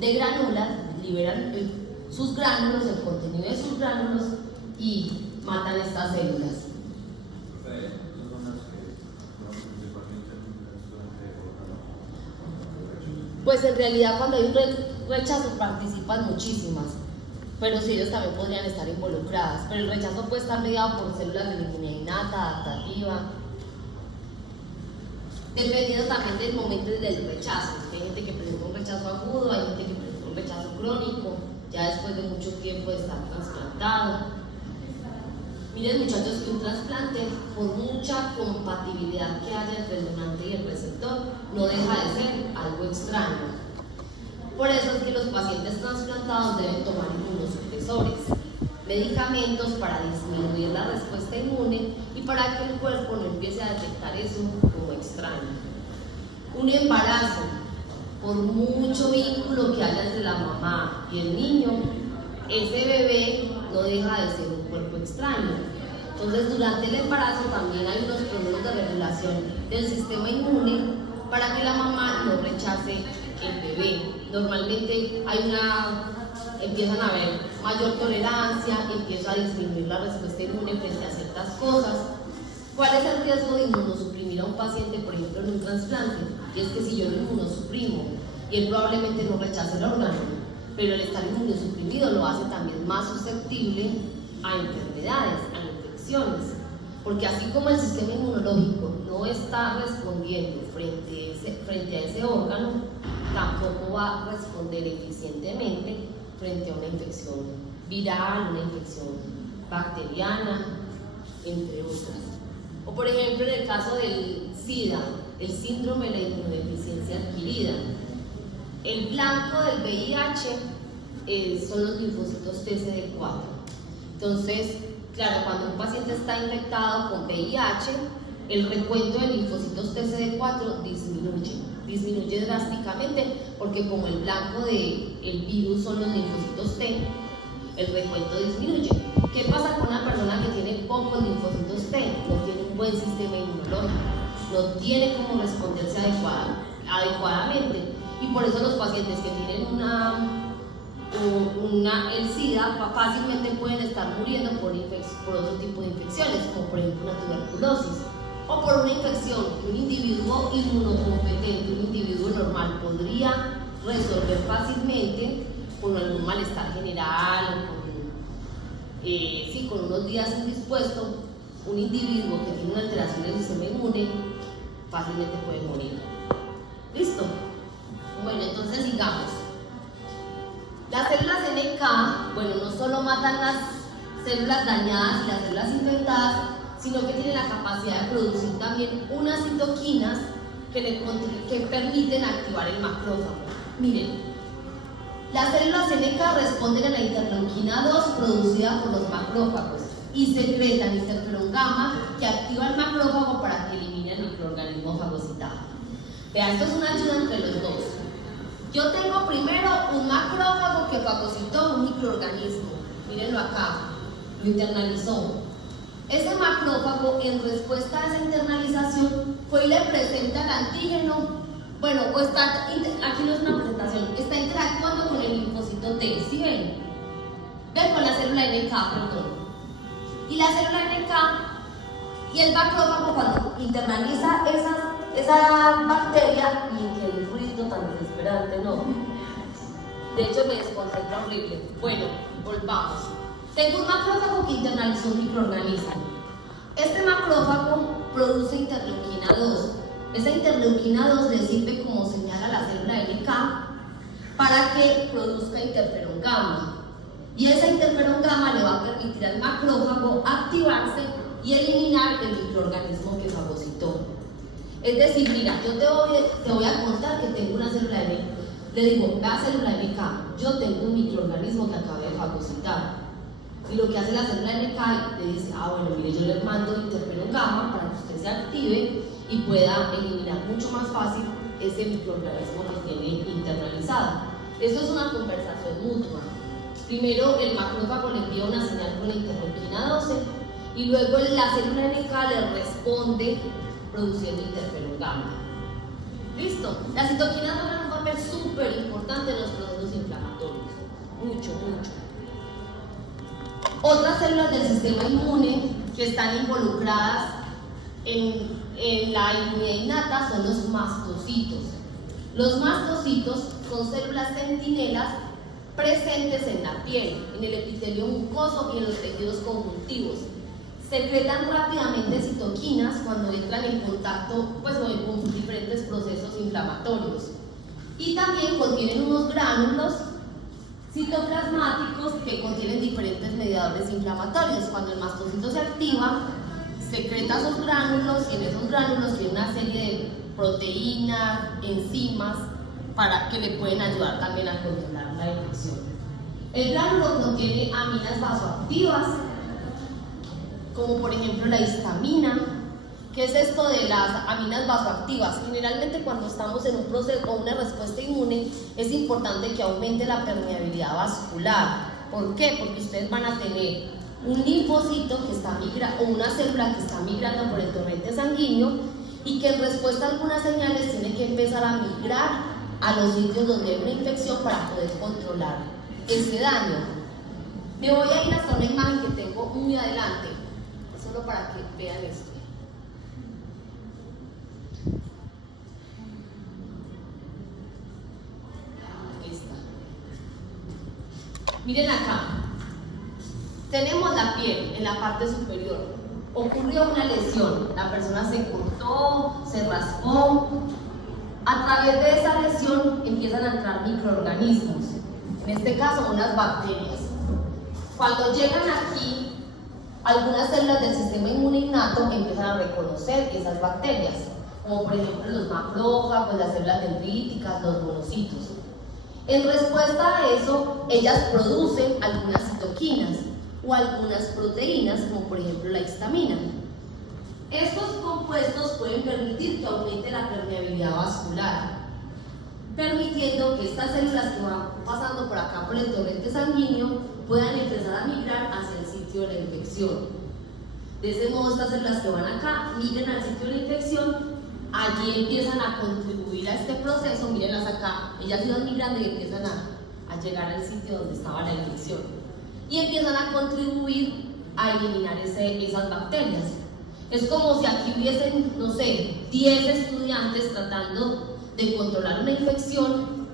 degranulan, liberan sus gránulos, el contenido de sus gránulos y matan estas células. Pues en realidad cuando hay un rechazo participan muchísimas, pero sí ellos también podrían estar involucradas, pero el rechazo puede estar mediado por células de la inmunidad innata, adaptativa, dependiendo también del momento del rechazo. Hay gente que presenta un rechazo agudo, hay gente que presenta un rechazo crónico, ya después de mucho tiempo de estar trasplantado. Miren muchachos, que un trasplante, por mucha compatibilidad que haya entre el donante y el receptor, no deja de ser algo extraño. Por eso es que los pacientes trasplantados deben tomar inmunosupresores, medicamentos para disminuir la respuesta inmune y para que el cuerpo no empiece a detectar eso como extraño. Un embarazo, por mucho vínculo que haya entre la mamá y el niño, ese bebé no deja de ser un cuerpo extraño. Entonces, durante el embarazo también hay unos procesos de regulación del sistema inmune para que la mamá no rechace el bebé. Normalmente empiezan a haber mayor tolerancia, empieza a disminuir la respuesta inmune frente a ciertas cosas. ¿Cuál es el riesgo de inmunosuprimir a un paciente, por ejemplo, en un trasplante? Y es que si yo lo inmunosuprimo y él probablemente no rechace el órgano, pero el estar inmunosuprimido lo hace también más susceptible a enfermedades, a infecciones, porque así como el sistema inmunológico no está respondiendo frente a ese órgano, tampoco va a responder eficientemente frente a una infección viral, una infección bacteriana, entre otras. O por ejemplo en el caso del SIDA, el síndrome de la inmunodeficiencia adquirida, el blanco del VIH son los linfocitos TCD4. Entonces, claro, cuando un paciente está infectado con VIH, el recuento de linfocitos TCD4 disminuye drásticamente, porque como el blanco del virus son los linfocitos T, el recuento disminuye. ¿Qué pasa con una persona que tiene pocos linfocitos T? No tiene un buen sistema inmunológico, no tiene cómo responderse adecuadamente, y por eso los pacientes que tienen el SIDA fácilmente pueden estar muriendo por otro tipo de infecciones, como por ejemplo una tuberculosis, o por una infección que un individuo inmunocompetente, un individuo normal podría resolver fácilmente con algún malestar general o con unos días indispuestos. Un individuo que tiene una alteración del sistema inmune fácilmente puede morir. ¿Listo? Bueno, entonces sigamos. Las células NK, no solo matan las células dañadas y las células infectadas, sino que tienen la capacidad de producir también unas citoquinas que permiten activar el macrófago. Miren, las células NK responden a la interleuquina 2 producida por los macrófagos y secretan interferón gamma que activa el macrófago para que elimine el microorganismo fagocitado. Vean, esto es una ayuda entre los dos. Yo tengo primero un macrófago que fagocitó un microorganismo. Mírenlo acá, lo internalizó. Ese macrófago, en respuesta a esa internalización, fue y le presenta el antígeno. Aquí no es una presentación, está interactuando con el linfocito T, ¿sí ven? Ven con la célula NK, perdón. Y la célula NK y el macrófago, cuando internaliza esa bacteria, y que un ruido tan desesperante, no. De hecho, me desconcentra horrible. Bueno, volvamos. Tengo un macrófago que internalizó un microorganismo. Este macrófago produce interleuquina 2. Esa interleuquina 2 le sirve como señal a la célula NK para que produzca interferón gamma. Y esa interferón gamma le va a permitir al macrófago activarse y eliminar el microorganismo que fagocitó. Es decir, mira, yo te voy a contar que tengo una célula le digo, vea célula NK, yo tengo un microorganismo que acabé de fagocitar. Y lo que hace la célula NK le dice, bueno, mire, yo le mando interferón gamma para que usted se active y pueda eliminar mucho más fácil ese microorganismo que tiene internalizado. Esto es una conversación mutua. Primero el macrófago le envía una señal con interleuquina 12 y luego la célula NK le responde produciendo interferón gamma. ¿Listo? Las citoquinas juegan un papel súper importante en los procesos inflamatorios. Mucho, mucho. Otras células del sistema inmune que están involucradas en la inmunidad innata son los mastocitos. Los mastocitos son células centinelas presentes en la piel, en el epitelio mucoso y en los tejidos conjuntivos. Secretan rápidamente citoquinas cuando entran en contacto con diferentes procesos inflamatorios. Y también contienen unos gránulos citoplasmáticos que contienen diferentes mediadores inflamatorios. Cuando el mastocito se activa, secreta esos gránulos y en esos gránulos tiene una serie de proteínas, enzimas, para que le pueden ayudar también a controlar la infección. El gránulo contiene aminas vasoactivas, como por ejemplo la histamina. ¿Qué es esto de las aminas vasoactivas? Generalmente cuando estamos en un proceso o una respuesta inmune es importante que aumente la permeabilidad vascular. ¿Por qué? Porque ustedes van a tener un linfocito que está migrando, o una célula que está migrando por el torrente sanguíneo y que en respuesta a algunas señales tiene que empezar a migrar a los sitios donde hay una infección para poder controlar ese daño. Me voy a ir hasta una imagen que tengo muy adelante, solo para que vean esto. Miren acá, tenemos la piel en la parte superior, ocurrió una lesión, la persona se cortó, se raspó, a través de esa lesión empiezan a entrar microorganismos, en este caso unas bacterias. Cuando llegan aquí, algunas células del sistema inmune innato empiezan a reconocer esas bacterias, como por ejemplo los macrófagos, las células dendríticas, los monocitos. En respuesta a eso, ellas producen algunas citoquinas o algunas proteínas, como por ejemplo la histamina. Estos compuestos pueden permitir que aumente la permeabilidad vascular, permitiendo que estas células que van pasando por acá por el torrente sanguíneo puedan empezar a migrar hacia el sitio de la infección. De ese modo, estas células que van acá migran al sitio de la infección. Allí empiezan a contribuir a este proceso, mírenlas acá, ellas iban migrando y empiezan a llegar al sitio donde estaba la infección y empiezan a contribuir a eliminar esas bacterias. Es como si aquí hubiesen, no sé, 10 estudiantes tratando de controlar una infección,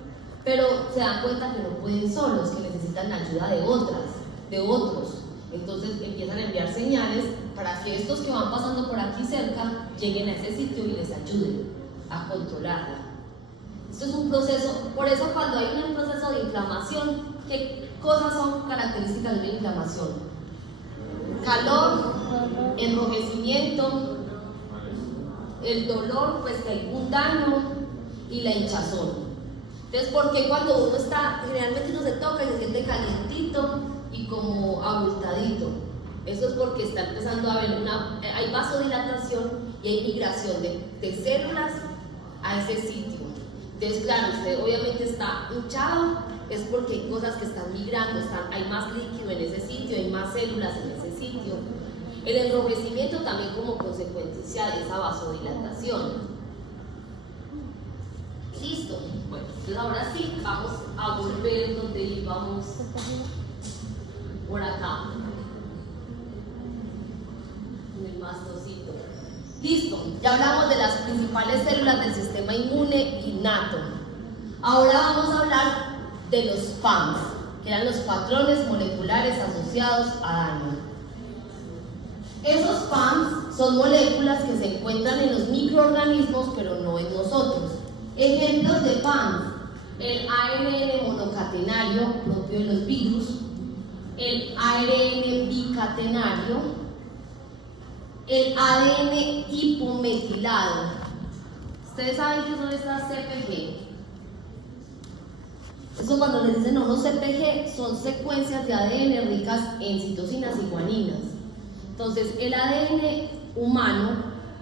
pero se dan cuenta que no pueden solos, que necesitan la ayuda de otros. Entonces empiezan a enviar señales para que estos que van pasando por aquí cerca lleguen a ese sitio y les ayuden a controlarla. Esto es un proceso, por eso cuando hay un proceso de inflamación, ¿qué cosas son características de una inflamación? Calor, enrojecimiento, el dolor, pues que hay un daño y la hinchazón. Entonces, ¿por qué cuando uno está, generalmente uno se toca y se siente calientito y como abultadito? Eso es porque está empezando a haber hay vasodilatación y hay migración de células a ese sitio. Entonces, claro, usted obviamente está hinchado, es porque hay cosas que están migrando, hay más líquido en ese sitio, hay más células en ese sitio. El enrojecimiento también como consecuencia de esa vasodilatación. Listo. Bueno, entonces ahora sí, vamos a volver donde íbamos. Por acá, en el mastocito. Listo, ya hablamos de las principales células del sistema inmune innato. Ahora vamos a hablar de los PAMs, que eran los patrones moleculares asociados a daño. Esos PAMs son moléculas que se encuentran en los microorganismos, pero no en nosotros. Ejemplos de PAMs: el ARN monocatenario propio de los virus, el ARN bicatenario, el ADN hipometilado. ¿Ustedes saben qué son estas CPG? Eso cuando les dicen unos CPG son secuencias de ADN ricas en citosinas y guaninas. Entonces el ADN humano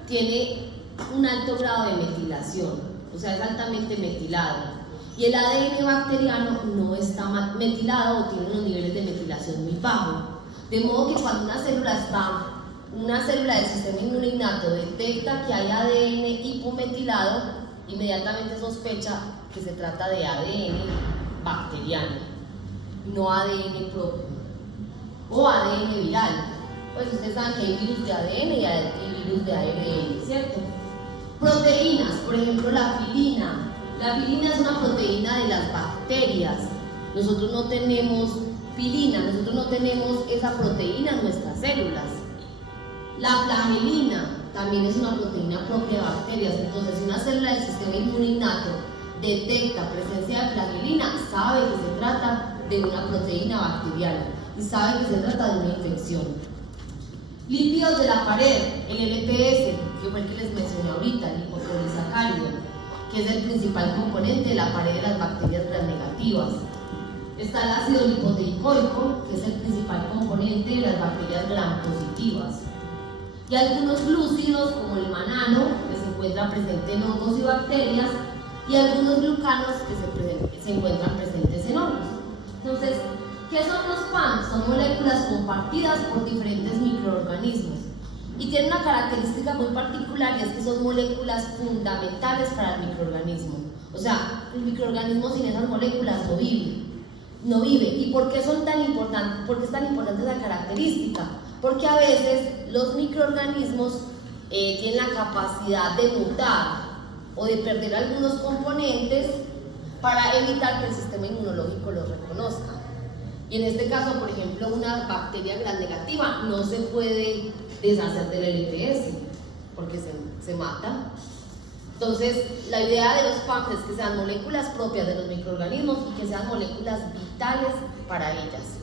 tiene un alto grado de metilación, o sea, es altamente metilado. Y el ADN bacteriano no está metilado o tiene unos niveles de metilación muy bajos. De modo que cuando una célula del sistema inmune innato detecta que hay ADN hipometilado, inmediatamente sospecha que se trata de ADN bacteriano, no ADN propio o ADN viral. Pues ustedes saben que hay virus de ADN y hay virus de ARN, ¿cierto? Proteínas, por ejemplo la filina. La filina es una proteína de las bacterias. Nosotros no tenemos filina, nosotros no tenemos esa proteína en nuestras células. La flagelina también es una proteína propia de bacterias. Entonces, si una célula del sistema inmune innato detecta presencia de flagelina, sabe que se trata de una proteína bacteriana y sabe que se trata de una infección. Lípidos de la pared, el LPS, que fue el que les mencioné ahorita, el lipopolisacárido, que es el principal componente de la pared de las bacterias gram negativas. Está el ácido lipoteicoico, que es el principal componente de las bacterias gram positivas. Y algunos glúcidos, como el manano, que se encuentra presente en hongos y bacterias, y algunos glucanos que se encuentran presentes en hongos. Entonces, ¿qué son los PAMs? Son moléculas compartidas por diferentes microorganismos. Y tienen una característica muy particular, y es que son moléculas fundamentales para el microorganismo. O sea, el microorganismo sin esas moléculas no vive. ¿Y por qué son tan importantes? ¿Por qué es tan importante esa característica? Porque a veces los microorganismos tienen la capacidad de mutar o de perder algunos componentes para evitar que el sistema inmunológico los reconozca. Y en este caso, por ejemplo, una bacteria gram negativa no se puede deshacer del LPS porque se mata. Entonces, la idea de los PAMs es que sean moléculas propias de los microorganismos y que sean moléculas vitales para ellas.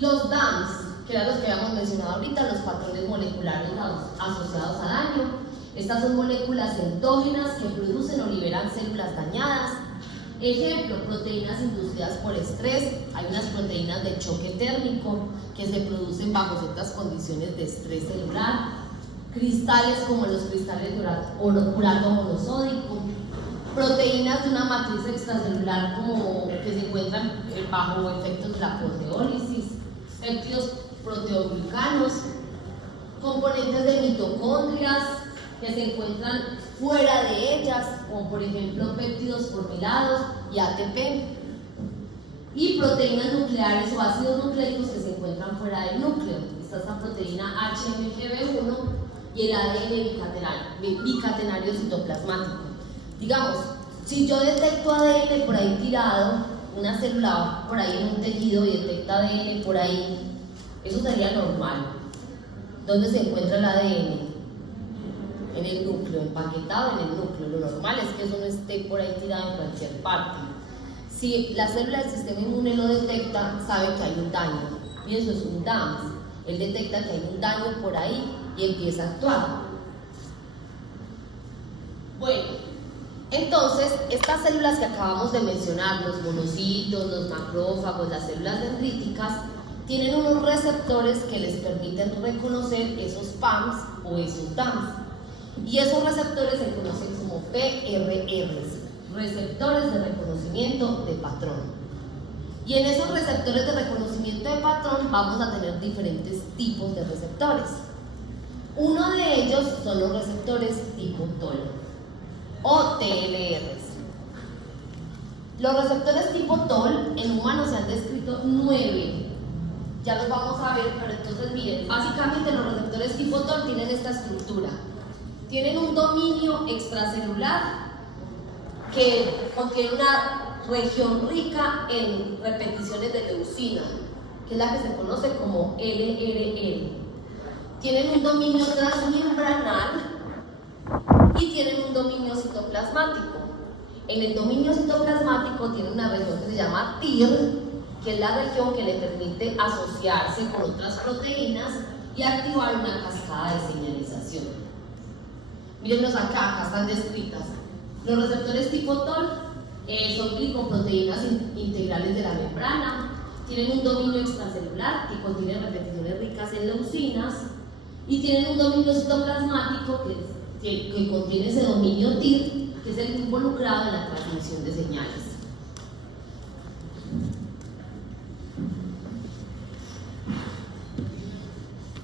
Los DAMs, que eran los que habíamos mencionado ahorita, los patrones moleculares asociados a daño. Estas son moléculas endógenas que producen o liberan células dañadas. Ejemplo, proteínas inducidas por estrés. Hay unas proteínas de choque térmico que se producen bajo ciertas condiciones de estrés celular. Cristales como los cristales de urato monosódico. Proteínas de una matriz extracelular como que se encuentran bajo efectos de la proteólisis. Péptidos proteoglicanos. Componentes de mitocondrias que se encuentran fuera de ellas, como por ejemplo péptidos formilados y ATP, y proteínas nucleares o ácidos nucleicos que se encuentran fuera del núcleo. Está esta proteína HMGB1 y el ADN bicatenario citoplasmático. Digamos, si yo detecto ADN por ahí tirado, una célula por ahí en un tejido y detecta ADN por ahí, eso sería normal. ¿Dónde se encuentra el ADN? En el núcleo, empaquetado en el núcleo. Lo normal es que eso no esté por ahí tirado en cualquier parte. Si la célula del sistema inmune lo detecta, sabe que hay un daño, y eso es un DAMS. Él detecta que hay un daño por ahí y empieza a actuar. Bueno, entonces estas células que acabamos de mencionar, los monocitos, los macrófagos, las células dendríticas, tienen unos receptores que les permiten reconocer esos PAMs o esos DAMs. Y esos receptores se conocen como PRRs, receptores de reconocimiento de patrón. Y en esos receptores de reconocimiento de patrón vamos a tener diferentes tipos de receptores. Uno de ellos son los receptores tipo TOL o TLRs. Los receptores tipo TOL en humanos se han descrito 9. Ya los vamos a ver, pero entonces miren, básicamente los receptores tipo TOL tienen esta estructura. Tienen un dominio extracelular que contiene una región rica en repeticiones de leucina, que es la que se conoce como LRL. Tienen un dominio transmembranal y tienen un dominio citoplasmático. En el dominio citoplasmático tiene una región que se llama TIR, que es la región que le permite asociarse con otras proteínas y activar una cascada de señalización. Mírenlos acá están descritas. Los receptores tipo TOL son glicoproteínas integrales de la membrana, tienen un dominio extracelular que contiene repeticiones ricas en leucinas y tienen un dominio citoplasmático que contiene ese dominio TIR, que es el involucrado en la transmisión de señales.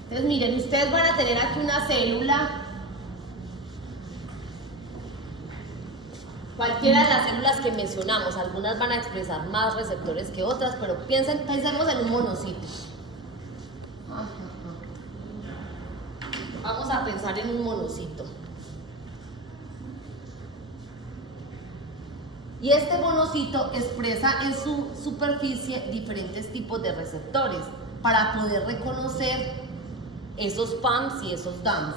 Entonces miren, ustedes van a tener aquí una célula, cualquiera de las células que mencionamos, algunas van a expresar más receptores que otras, pero pensemos en un monocito. Vamos a pensar en un monocito. Y este monocito expresa en su superficie diferentes tipos de receptores para poder reconocer esos PAMs y esos DAMs.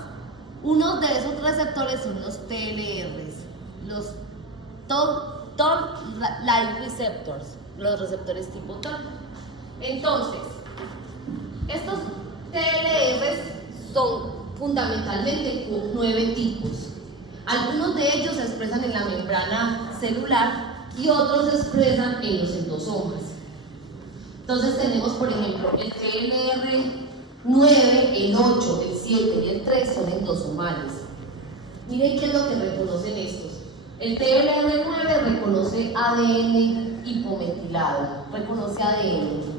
Uno de esos receptores son los TLRs, los Toll-like receptors, los receptores tipo TOL. Entonces, estos TLRs son fundamentalmente 9 tipos. Algunos de ellos se expresan en la membrana celular y otros se expresan en los endosomas. Entonces tenemos, por ejemplo, el TLR9, el 8, el 7 y el 3 son endosomales. Miren qué es lo que reconocen estos. El TLR9 reconoce ADN hipometilado, reconoce ADN.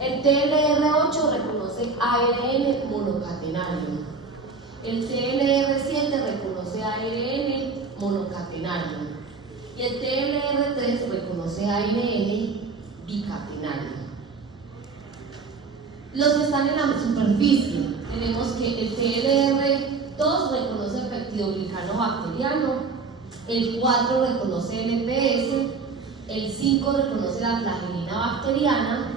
El TLR8 reconoce ARN monocatenario. El TLR7 reconoce ARN monocatenario. Y el TLR3 reconoce ARN bicatenario. Los que están en la superficie, tenemos que el TLR2 reconoce peptidoglicano bacteriano, el 4 reconoce LPS, el 5 reconoce la flagelina bacteriana.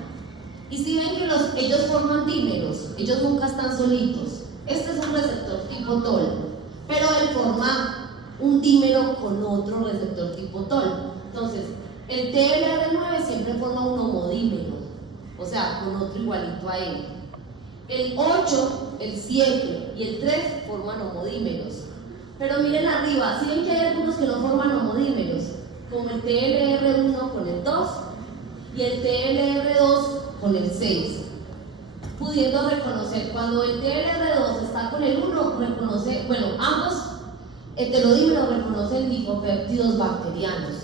Y si ven que ellos forman dímeros, ellos nunca están solitos. Este es un receptor tipo TOL, pero él forma un dímero con otro receptor tipo TOL. Entonces, el TLR9 siempre forma un homodímero, o sea, con otro igualito a él. El 8, el 7 y el 3 forman homodímeros. Pero miren arriba, si ven que hay algunos que no forman homodímeros, como el TLR1 con el 2 y el TLR2 con el 6. Pudiendo reconocer, cuando el TLR2 está con el 1, reconoce, bueno, ambos heterodímeros reconocen lipopéptidos bacterianos.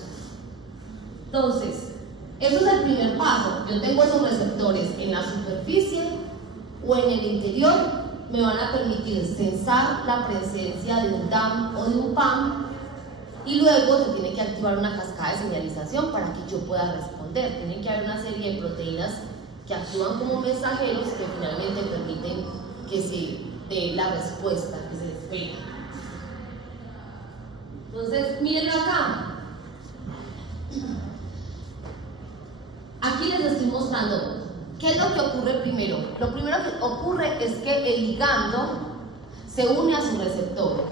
Entonces, eso es el primer paso. Yo tengo esos receptores en la superficie o en el interior, me van a permitir censar la presencia de un DAM o de un PAM y luego se tiene que activar una cascada de señalización para que yo pueda responder. Tiene que haber una serie de proteínas que actúan como mensajeros que finalmente permiten que se dé la respuesta que se espera. Entonces, mírenlo acá. Aquí les estoy mostrando qué es lo que ocurre primero. Lo primero que ocurre es que el ligando se une a su receptor.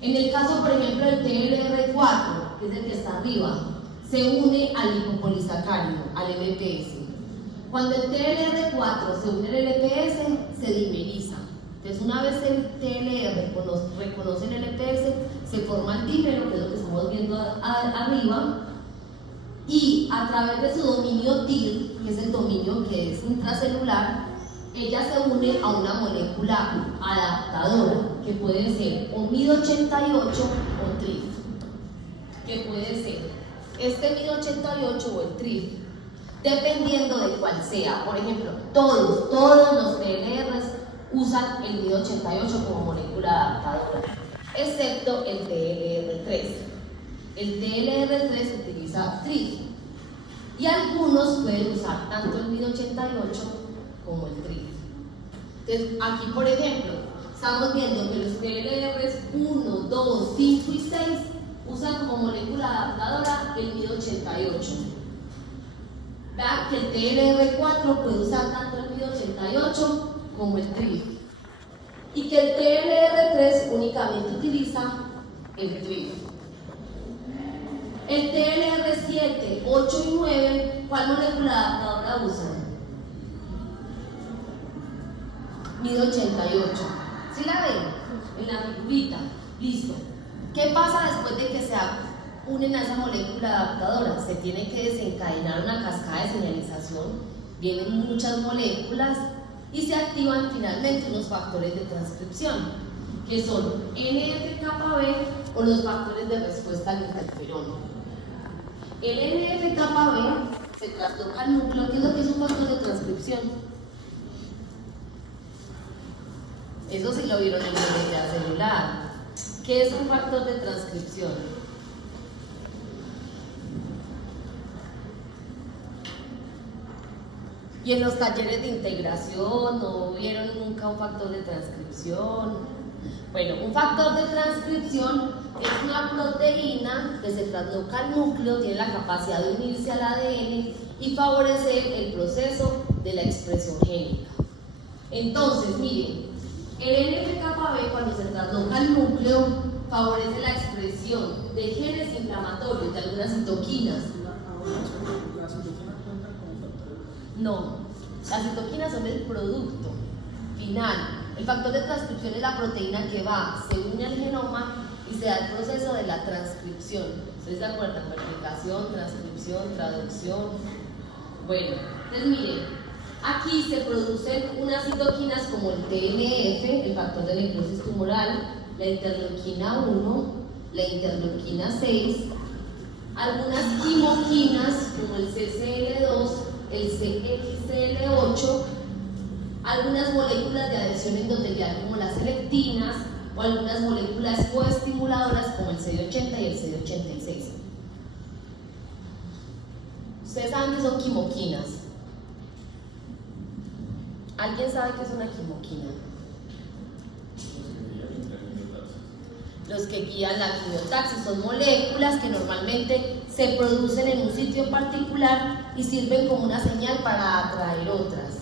En el caso, por ejemplo, del TLR4, que es el que está arriba, se une al lipopolisacárido, al LPS. Cuando el TLR4 se une al LPS, se dimeriza. Entonces, una vez el TLR reconoce el LPS, se forma el dímero, que es lo que estamos viendo arriba, y a través de su dominio TIR, que es el dominio que es intracelular, ella se une a una molécula adaptadora, que puede ser o MID88 o TRIF, que puede ser este MID88 o el TRIF, dependiendo de cuál sea. Por ejemplo, todos los TLRs usan el MID88 como molécula adaptadora, excepto el TLR3. El TLR3 utiliza TRIF y algunos pueden usar tanto el MID88 como el TRIF. Entonces, aquí por ejemplo, estamos viendo que los TLRs 1, 2, 5 y 6 usan como molécula adaptadora el MID88. Vean que el TLR4 puede usar tanto el MID88 como el TRIF y que el TLR3 únicamente utiliza el TRIF. El TLR7, 8 y 9, ¿cuál molécula adaptadora usan? MID88. ¿Sí la ven? En la figurita. Listo. ¿Qué pasa después de que se unen a esa molécula adaptadora. Se tiene que desencadenar una cascada de señalización, vienen muchas moléculas y se activan finalmente unos factores de transcripción, que son NF-kappa B o los factores de respuesta al interferón. El NF-kappa B se trasloca al núcleo. ¿Qué es lo que es un factor de transcripción? Eso sí lo vieron en la unidad celular. ¿Qué es un factor de transcripción? Y en los talleres de integración, ¿no vieron nunca un factor de transcripción? Bueno, un factor de transcripción es una proteína que se trasloca al núcleo, tiene la capacidad de unirse al ADN y favorecer el proceso de la expresión génica. Entonces, miren, el NF-kappa B cuando se trasloca al núcleo favorece la expresión de genes inflamatorios de algunas citoquinas. ¿Las citoquinas cuentan como factores? No, las citoquinas son el producto final. El factor de transcripción es la proteína que va, se une al genoma y se da el proceso de la transcripción. ¿Ustedes se acuerdan? Replicación, transcripción, traducción. Bueno, entonces miren, aquí se producen unas citoquinas como el TNF, el factor de necrosis tumoral, la interleuquina 1, la interleuquina 6, algunas quimoquinas como el CCL2, el CXCL8, algunas moléculas de adhesión endotelial como las selectinas o algunas moléculas coestimuladoras como el CD80 y el CD86. Ustedes saben que son quimoquinas. ¿Alguien sabe qué es una quimoquina? Los que guían la quimiotaxis son moléculas que normalmente se producen en un sitio en particular y sirven como una señal para atraer otras.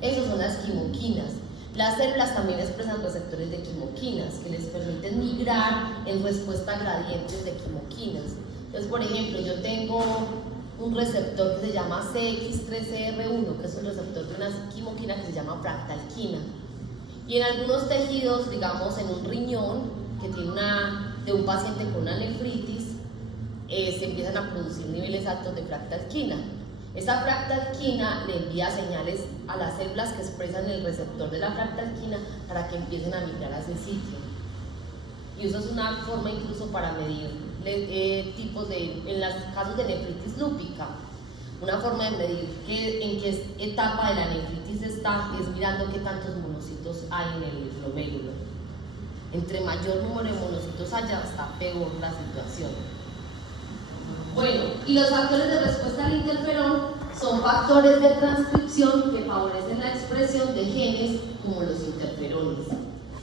Esas son las quimoquinas. Las células también expresan receptores de quimoquinas que les permiten migrar en respuesta a gradientes de quimoquinas. Entonces, por ejemplo, yo tengo un receptor que se llama CX3CR1, que es un receptor de una quimoquina que se llama fractalquina. Y en algunos tejidos, digamos en un riñón, que tiene de un paciente con una nefritis, se empiezan a producir niveles altos de fractalquina. Esa fractalquina le envía señales a las células que expresan el receptor de la fractalquina para que empiecen a migrar a ese sitio. Y eso es una forma incluso para medir tipos en los casos de nefritis lúpica. Una forma de medir en qué etapa de la nefritis está es mirando qué tantos monocitos hay en el glomérulo. Entre mayor número de monocitos haya, está peor la situación. Bueno, y los factores de respuesta al interferón son factores de transcripción que favorecen la expresión de genes como los interferones.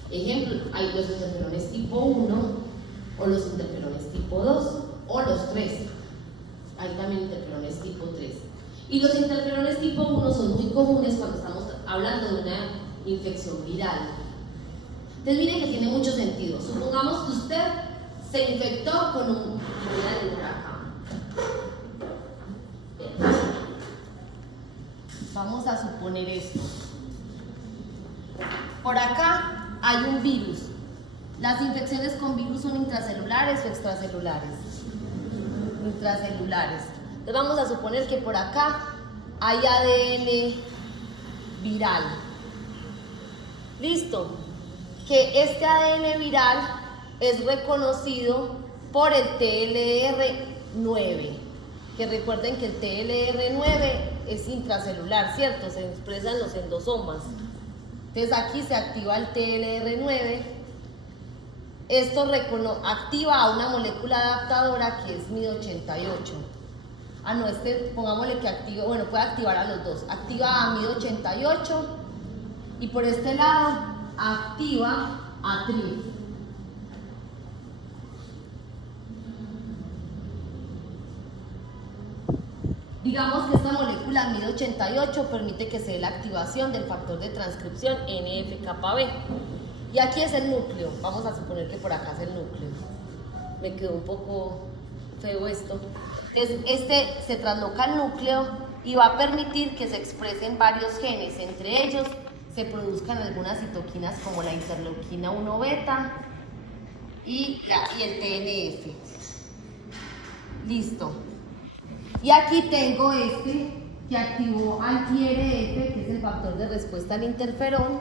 Ejemplo, hay los interferones tipo 1 o los interferones tipo 2 o los 3. Hay también interferones tipo 3. Y los interferones tipo 1 son muy comunes cuando estamos hablando de una infección viral. Entonces miren que tiene mucho sentido. Supongamos que usted se infectó con un... Voy a dibujar acá. Vamos a suponer esto. Por acá hay un virus. ¿Las infecciones con virus son intracelulares o extracelulares? Intracelulares. Entonces vamos a suponer que por acá hay ADN viral. ¿Listo? Que este ADN viral es reconocido por el TLR9, que recuerden que el TLR9 es intracelular, ¿cierto? Se expresa en los endosomas. Entonces aquí se activa el TLR9. Esto activa a una molécula adaptadora que es MID88. Ah, no, pongámosle que activa, bueno, puede activar a los dos. Activa a MID88 y por este lado activa a TRIF. Digamos que esta molécula MID88 permite que se dé la activación del factor de transcripción NF-kappa B. Y aquí es el núcleo. Vamos a suponer que por acá es el núcleo. Me quedó un poco feo esto. Entonces, se trasloca al núcleo y va a permitir que se expresen varios genes. Entre ellos se produzcan algunas citoquinas como la interleuquina 1 beta y el TNF. Listo. Y aquí tengo este que activó anti-RF, que es el factor de respuesta al interferón.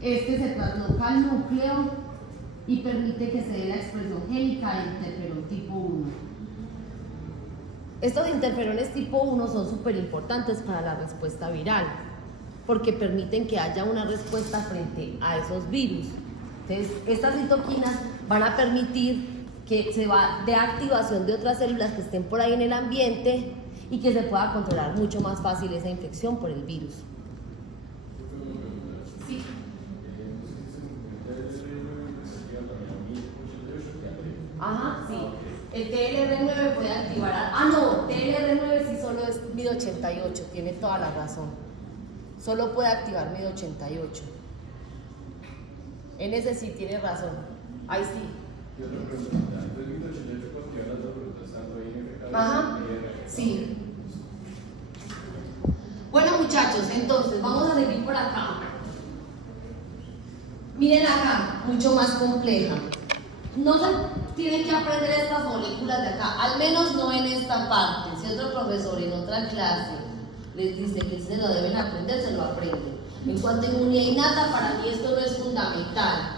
Este se trasloca al núcleo y permite que se dé la expresión génica del interferón tipo 1. Estos interferones tipo 1 son súper importantes para la respuesta viral, porque permiten que haya una respuesta frente a esos virus. Entonces, estas citoquinas van a permitir que se va de activación de otras células que estén por ahí en el ambiente y que se pueda controlar mucho más fácil esa infección por el virus. Sí. Ajá, sí. El TLR9 puede activar. No, TLR9 sí solo es MID88, tiene toda la razón. Solo puede activar MID88. En ese sí tiene razón. Ahí sí. Ajá, sí. Bueno, muchachos, entonces vamos a seguir por acá. Miren acá, mucho más compleja. No se tienen que aprender estas moléculas de acá, al menos no en esta parte. Si otro profesor en otra clase les dice que se lo deben aprender, se lo aprenden. En cuanto a inmunidad innata, para mí esto no es fundamental.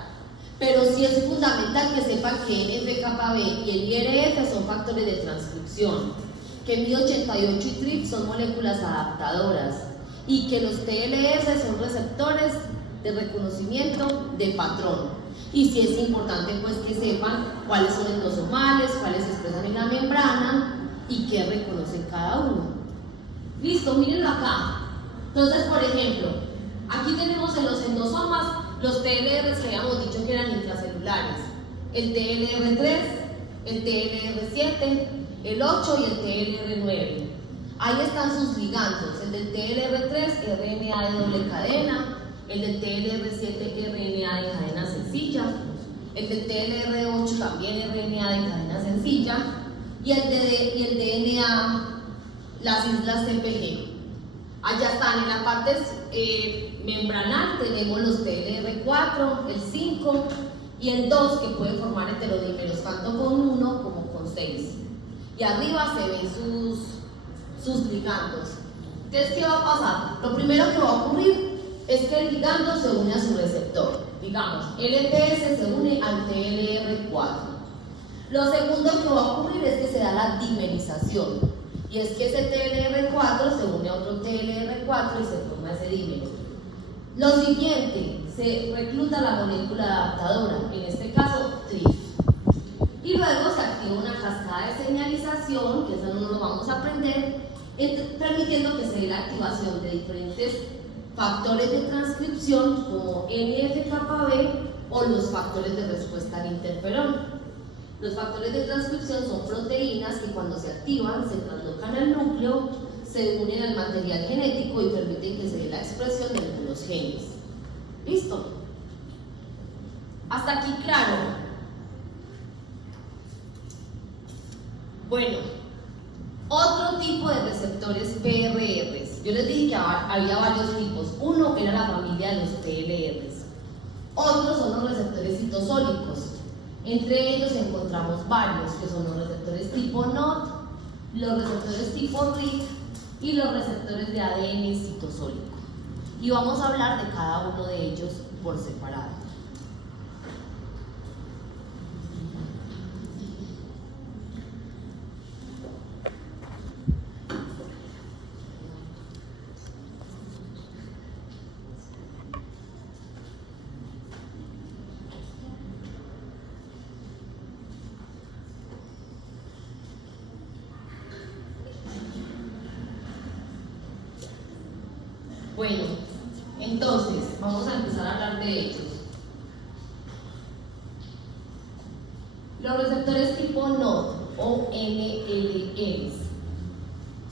Pero sí es fundamental que sepan que NF-κB y el IRF son factores de transcripción, que MID88 y TRIP son moléculas adaptadoras y que los TLS son receptores de reconocimiento de patrón. Y sí es importante pues que sepan cuáles son endosomales, cuáles se expresan en la membrana y qué reconocen cada uno. Listo, mírenlo acá. Entonces, por ejemplo, aquí tenemos en los endosomas los TLRs que habíamos dicho que eran intracelulares. El TLR3, el TLR7, el 8 y el TLR9. Ahí están sus ligandos. El del TLR3, RNA de doble cadena. El del TLR7, RNA de cadena sencilla. El del TLR8 también RNA de cadena sencilla. Y el DNA, las islas CPG. Allá están, en la parte membranal tenemos los TLR4, el 5 y el 2 que pueden formar heterodímeros tanto con 1 como con 6. Y arriba se ven sus ligandos. Entonces, ¿qué va a pasar? Lo primero que va a ocurrir es que el ligando se une a su receptor. Digamos, el LPS se une al TLR4. Lo segundo que va a ocurrir es que se da la dimerización. Y es que ese TLR4 se une a otro TLR4 y se forma ese dímero. Lo siguiente, se recluta la molécula adaptadora, en este caso TRIP. Y luego se activa una cascada de señalización, que eso no lo vamos a aprender, permitiendo que se dé la activación de diferentes factores de transcripción como NF-κB o los factores de respuesta al interferón. Los factores de transcripción son proteínas que cuando se activan se traslocan al núcleo, se unen al material genético y permiten que se dé la expresión de algunos genes. ¿Listo? ¿Hasta aquí claro? Bueno, otro tipo de receptores PRRs. Yo les dije que había varios tipos. Uno era la familia de los TLRs. Otros son los receptores citosólicos. Entre ellos encontramos varios, que son los receptores tipo NOT, los receptores tipo RIC y los receptores de ADN citosólico. Y vamos a hablar de cada uno de ellos por separado. Bueno, entonces, vamos a empezar a hablar de ellos. Los receptores tipo NOD o NLLs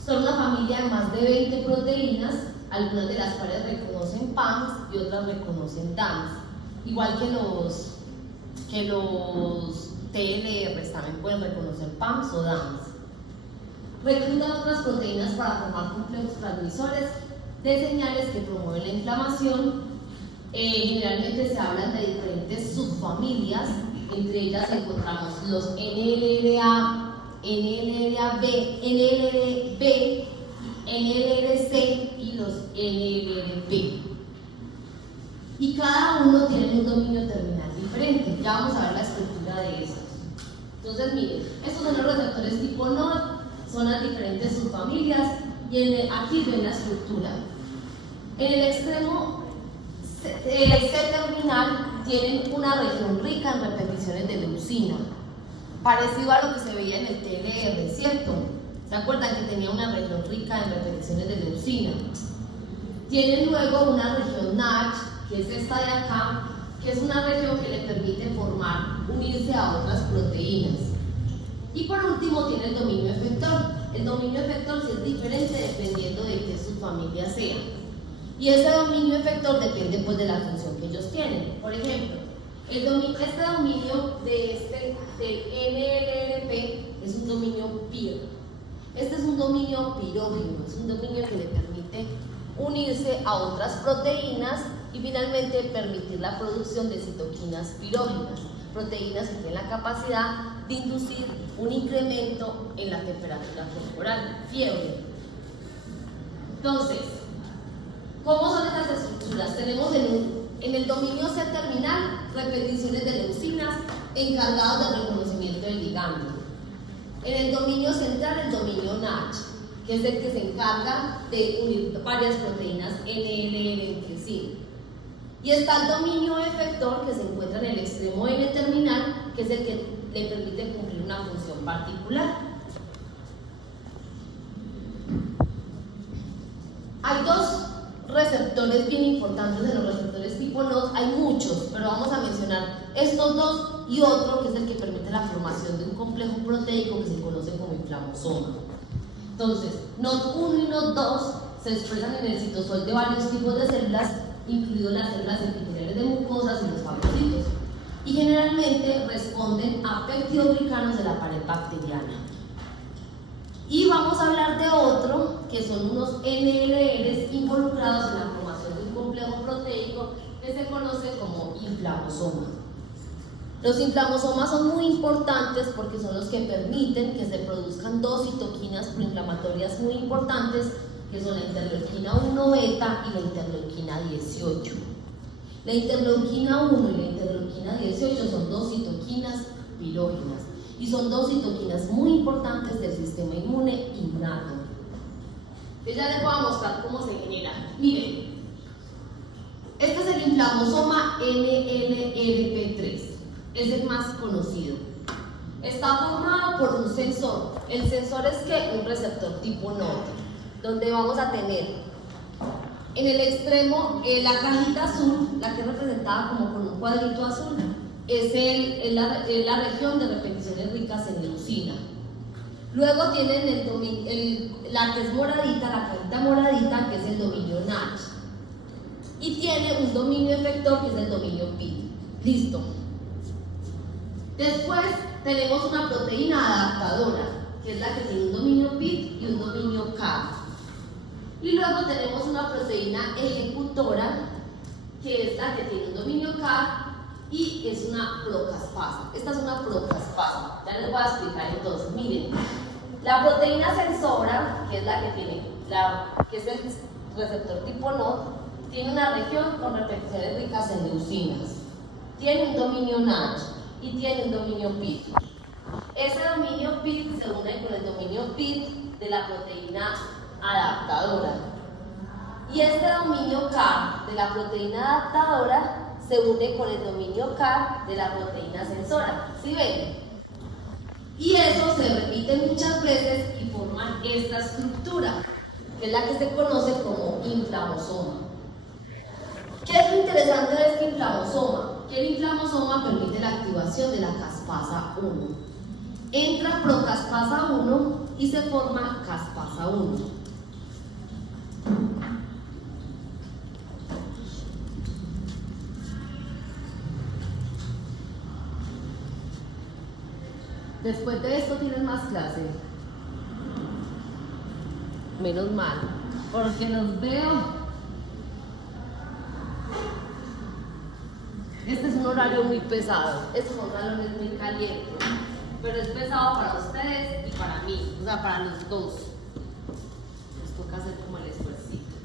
son una familia de más de 20 proteínas, algunas de las cuales reconocen PAMs y otras reconocen DAMs, igual que los TLRs también pueden reconocer PAMs o DAMs. Reclutan otras proteínas para formar complejos transmisores de señales que promueven la inflamación. Generalmente se hablan de diferentes subfamilias, entre ellas encontramos los NLRA, NLRB, NLRB, NLRC y los NLRP. Y cada uno tiene un dominio terminal diferente. Ya vamos a ver la estructura de esos. Entonces, miren, estos son los receptores tipo NOD, son las diferentes subfamilias y aquí ven la estructura. En el extremo C-terminal tienen una región rica en repeticiones de leucina, parecido a lo que se veía en el TLR, ¿cierto? ¿Se acuerdan que tenía una región rica en repeticiones de leucina? Tienen luego una región NACH, que es esta de acá, que es una región que le permite unirse a otras proteínas. Y por último tiene el dominio efector. El dominio efector sí es diferente dependiendo de qué subfamilia sea. Y ese dominio efector depende pues de la función que ellos tienen. Por ejemplo, este dominio de NLRP es un dominio PIR. Este es un dominio pirógeno, es un dominio que le permite unirse a otras proteínas y finalmente permitir la producción de citoquinas pirógenas, proteínas que tienen la capacidad de inducir un incremento en la temperatura corporal, fiebre. Entonces, ¿cómo son estas estructuras? Tenemos en el dominio C-terminal repeticiones de leucinas encargados del reconocimiento del ligando. En el dominio central, el dominio NACH, que es el que se encarga de unir varias proteínas NLR entre sí. Y está el dominio efector, que se encuentra en el extremo N-terminal, que es el que le permite cumplir una función particular. Hay dos receptores bien importantes en los receptores tipo NOD, hay muchos, pero vamos a mencionar estos dos y otro que es el que permite la formación de un complejo proteico que se conoce como inflamosoma. Entonces, NOD1 y NOD2 se expresan en el citosol de varios tipos de células, incluidas las células epiteliales de mucosas y los fagocitos, y generalmente responden a peptidoglicanos de la pared bacteriana. Y vamos a hablar de otro, que son unos NLRs involucrados en la formación de un complejo proteico que se conoce como inflamosoma. Los inflamosomas son muy importantes porque son los que permiten que se produzcan dos citoquinas proinflamatorias muy importantes, que son la interleuquina 1 beta y la interleuquina 18. La interleuquina 1 y la interleuquina 18 son dos citoquinas pirógenas y son dos citoquinas muy importantes del sistema inmune innato. Entonces ya les voy a mostrar cómo se genera. Miren, este es el inflamosoma NLRP3, es el más conocido. Está formado por un sensor. El sensor es que un receptor tipo NOD, donde vamos a tener en el extremo la cajita azul, la que es representada como con un cuadrito azul, es la región de repeticiones ricas en leucina. Luego tienen la que es moradita, la cajita moradita, que es el dominio NACH. Y tiene un dominio efector, que es el dominio PID. Listo. Después tenemos una proteína adaptadora, que es la que tiene un dominio PID y un dominio CAR. Y luego tenemos una proteína ejecutora, que es la que tiene un dominio CAR y es una procaspasa. Esta es una procaspasa. Ya les voy a explicar entonces. Miren, la proteína sensora, que es la que tiene, que es el receptor tipo NOD, tiene una región con repeticiones ricas en leucinas. Tiene un dominio NACH y tiene un dominio PID. Ese dominio PID se une con el dominio PID de la proteína adaptadora. Y este dominio CAR de la proteína adaptadora se une con el dominio CAR de la proteína sensora. ¿Sí ven? Y eso se repite muchas veces y forman esta estructura, que es la que se conoce como inflamosoma. ¿Qué es lo interesante de este inflamosoma? Que el inflamosoma permite la activación de la caspasa 1. Entra procaspasa 1 y se forma caspasa 1. Después de esto tienen más clase. Menos mal, porque los veo. Este es un horario muy pesado. Estos son salones muy calientes. pero es pesado para ustedes y para mí, o sea, para los dos. Nos toca hacer como el esfuercito.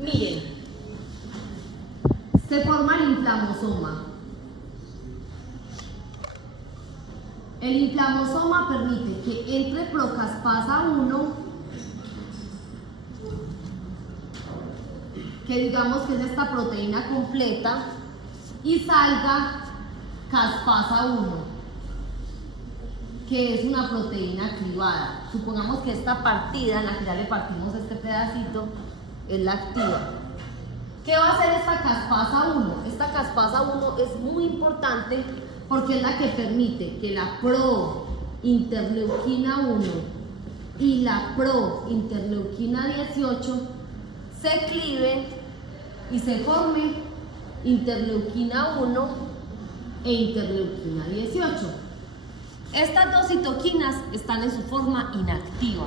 Miren, se forma el inflamosoma. El inflamosoma permite que entre procaspasa 1, que digamos que es esta proteína completa, y salga caspasa 1, que es una proteína clivada. Supongamos que esta partida, en la que ya le partimos este pedacito, es la activa. ¿Qué va a hacer esta caspasa 1? Esta caspasa 1 es muy importante porque es la que permite que la prointerleuquina 1 y la prointerleuquina 18 se cliven y se forme interleuquina 1 e interleuquina 18. Estas dos citoquinas están en su forma inactiva,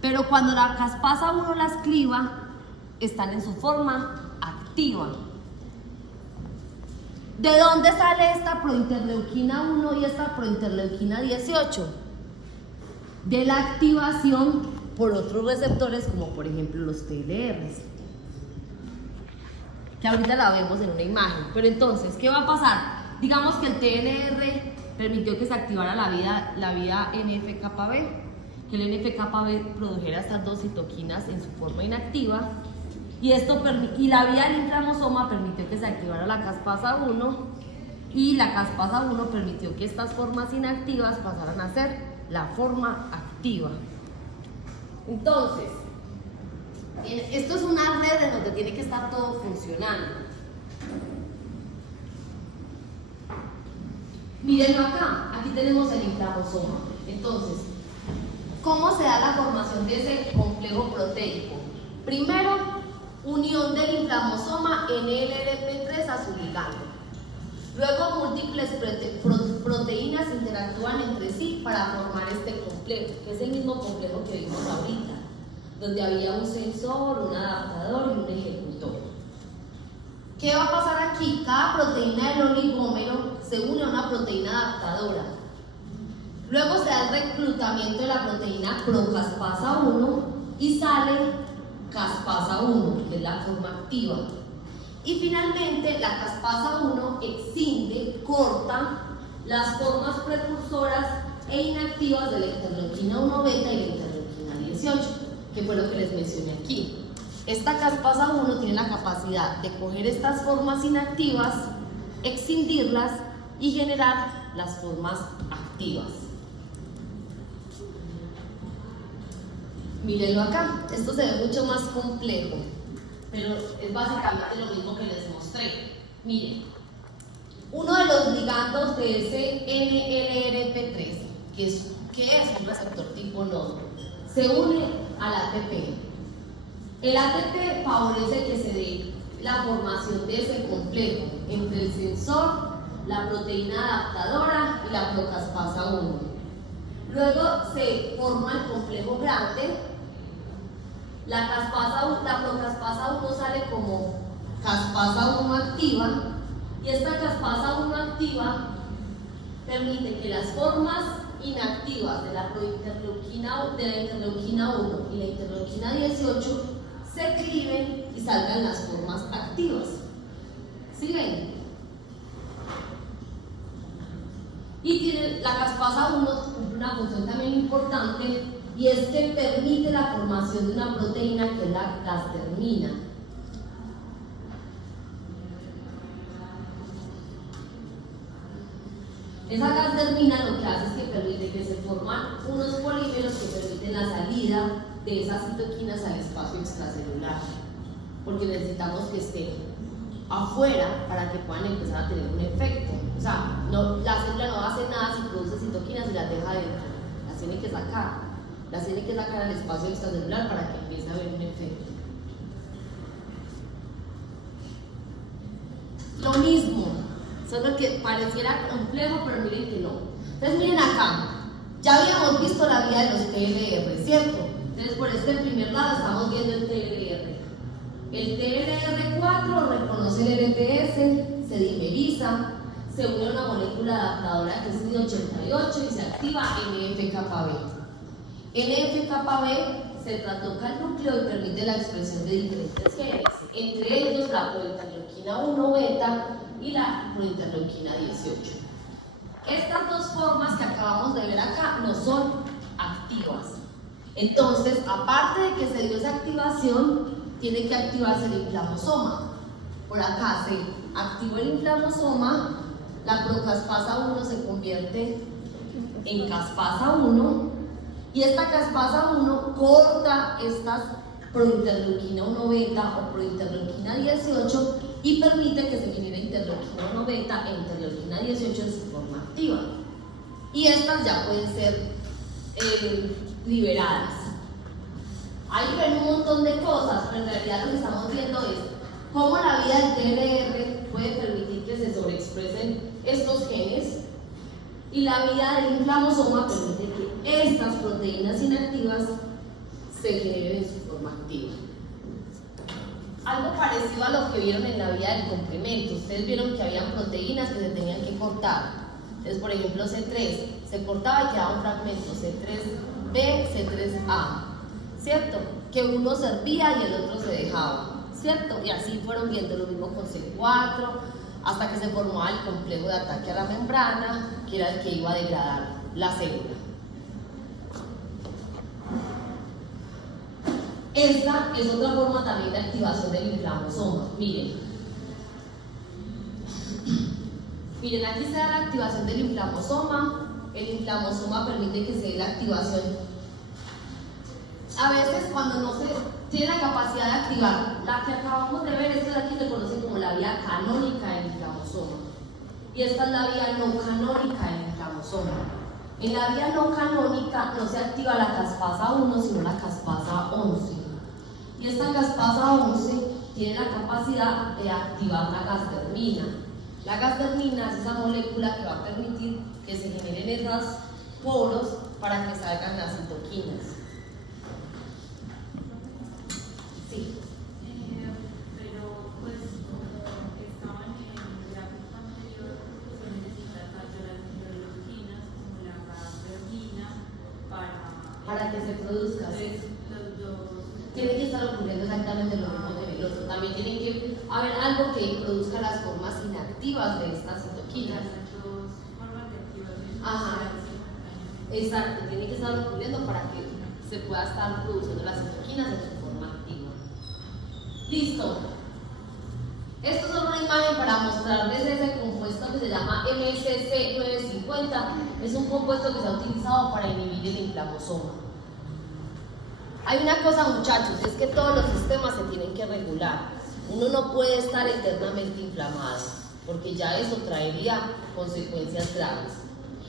pero cuando la caspasa 1 las cliva, están en su forma activa. ¿De dónde sale esta prointerleuquina 1 y esta prointerleuquina 18? De la activación por otros receptores, como por ejemplo los TLRs, que ahorita la vemos en una imagen. Pero entonces, ¿qué va a pasar? Digamos que el TLR permitió que se activara la vía NF-κB, que el NF-κB produjera estas dos citoquinas en su forma inactiva, y la vía del inflamosoma permitió que se activara la caspasa 1, y la caspasa 1 permitió que estas formas inactivas pasaran a ser la forma activa. Entonces, esto es una red en donde tiene que estar todo funcionando. Mírenlo acá, aquí tenemos el inflamosoma. Entonces, ¿cómo se da la formación de ese complejo proteico? Primero, unión del inflamosoma NLRP3 a su ligando. Luego, múltiples proteínas interactúan entre sí para formar este complejo, que es el mismo complejo que vimos ahorita, donde había un sensor, un adaptador y un ejecutor. ¿Qué va a pasar aquí? Cada proteína del oligómero se une a una proteína adaptadora. Luego se da el reclutamiento de la proteína procaspasa 1 y sale caspasa 1, que es la forma activa. Y finalmente la caspasa 1 extingue, corta las formas precursoras e inactivas de la interleuquina 1 beta y la interleuquina 18, que fue lo que les mencioné aquí. Esta caspasa 1 tiene la capacidad de coger estas formas inactivas, extinguirlas y generar las formas activas. Mírenlo acá, esto se ve mucho más complejo, pero es básicamente lo mismo que les mostré. Miren, uno de los ligandos de ese NLRP3, que es un receptor tipo nodo, se une al ATP. El ATP favorece que se dé la formación de ese complejo entre el sensor, la proteína adaptadora y la procaspasa 1. Luego se forma el complejo grande. La procaspasa 1 sale como caspasa 1 activa, y esta caspasa 1 activa permite que las formas inactivas de la interleuquina 1 y la interleuquina 18 se cliven y salgan las formas activas. ¿Sí ven? Y la caspasa 1 cumple una función también importante, y es que permite la formación de una proteína que es la gastermina. Esa gastermina lo que hace es que permite que se forman unos polímeros que permiten la salida de esas citoquinas al espacio extracelular, porque necesitamos que estén afuera para que puedan empezar a tener un efecto. O sea, la célula no hace nada si produce citoquinas y las deja adentro, las tiene que sacar. Las tiene que sacar al espacio extracelular para que empiece a haber un efecto. Lo mismo, solo que pareciera complejo, pero miren que no. Entonces miren acá, ya habíamos visto la vía de los TLR, ¿cierto? Entonces por este primer lado estamos viendo el TLR. El TLR4 reconoce el LPS, se dimeriza, se une a una molécula adaptadora que es SNI88 y se activa NF-κB. NF-κB se trastoca el núcleo y permite la expresión de diferentes genes, entre ellos la prointerleuquina 1 beta y la prointerleuquina 18. Estas dos formas que acabamos de ver acá no son activas. Entonces, aparte de que se dio esa activación, tiene que activarse el inflamosoma. Por acá se activó el inflamosoma, la procaspasa 1 se convierte en caspasa 1 y esta caspasa 1 corta estas prointerleuquina 1 beta o prointerleuquina 18 y permite que se genere interleuquina 1 beta e interleuquina 18 en su forma activa. Y estas ya pueden ser liberadas. Ahí ven un montón de cosas, pero en realidad lo que estamos viendo es cómo la vida del TLR puede permitir que se sobreexpresen estos genes y la vida del inflamosoma permite que estas proteínas inactivas se generen en su forma activa. Algo parecido a lo que vieron en la vida del complemento. Ustedes vieron que habían proteínas que se tenían que cortar. Entonces, por ejemplo, C3 se cortaba y quedaba un fragmento, C3b, C3a, ¿cierto? Que uno servía y el otro se dejaba, ¿cierto? Y así fueron viendo lo mismo con C4, hasta que se formó el complejo de ataque a la membrana, que era el que iba a degradar la célula. Esta es otra forma también de activación del inflamosoma. Miren, aquí se da la activación del inflamosoma. El inflamosoma permite que se dé la activación. A veces cuando no se tiene la capacidad de activar, la que acabamos de ver, esta de aquí se conoce como la vía canónica del inflamosoma. Y esta es la vía no canónica del inflamosoma. En la vía no canónica no se activa la caspasa 1, sino la caspasa 11. Y esta caspasa 11 tiene la capacidad de activar la gasdermina. La gasdermina es esa molécula que va a permitir que se generen esos poros para que salgan las citoquinas. Sí. Pero pues como estaban en el gráfico anterior, se necesita tanto las interleuquinas como la gasdermina para que se produzca. Entonces, los dos Tiene que estar ocurriendo exactamente lo mismo de veloso. También tiene que haber algo que produzca las formas inactivas de estas citoquinas. las dos formas de activación. Ajá. Exacto, tiene que estar ocurriendo para que se pueda estar produciendo las citoquinas en su forma activa. Listo. Esto es una imagen para mostrarles ese compuesto que se llama MSC 950. Es un compuesto que se ha utilizado para inhibir el inflamosoma. Hay una cosa, muchachos, es que todos los sistemas se tienen que regular. Uno no puede estar eternamente inflamado, porque ya eso traería consecuencias graves.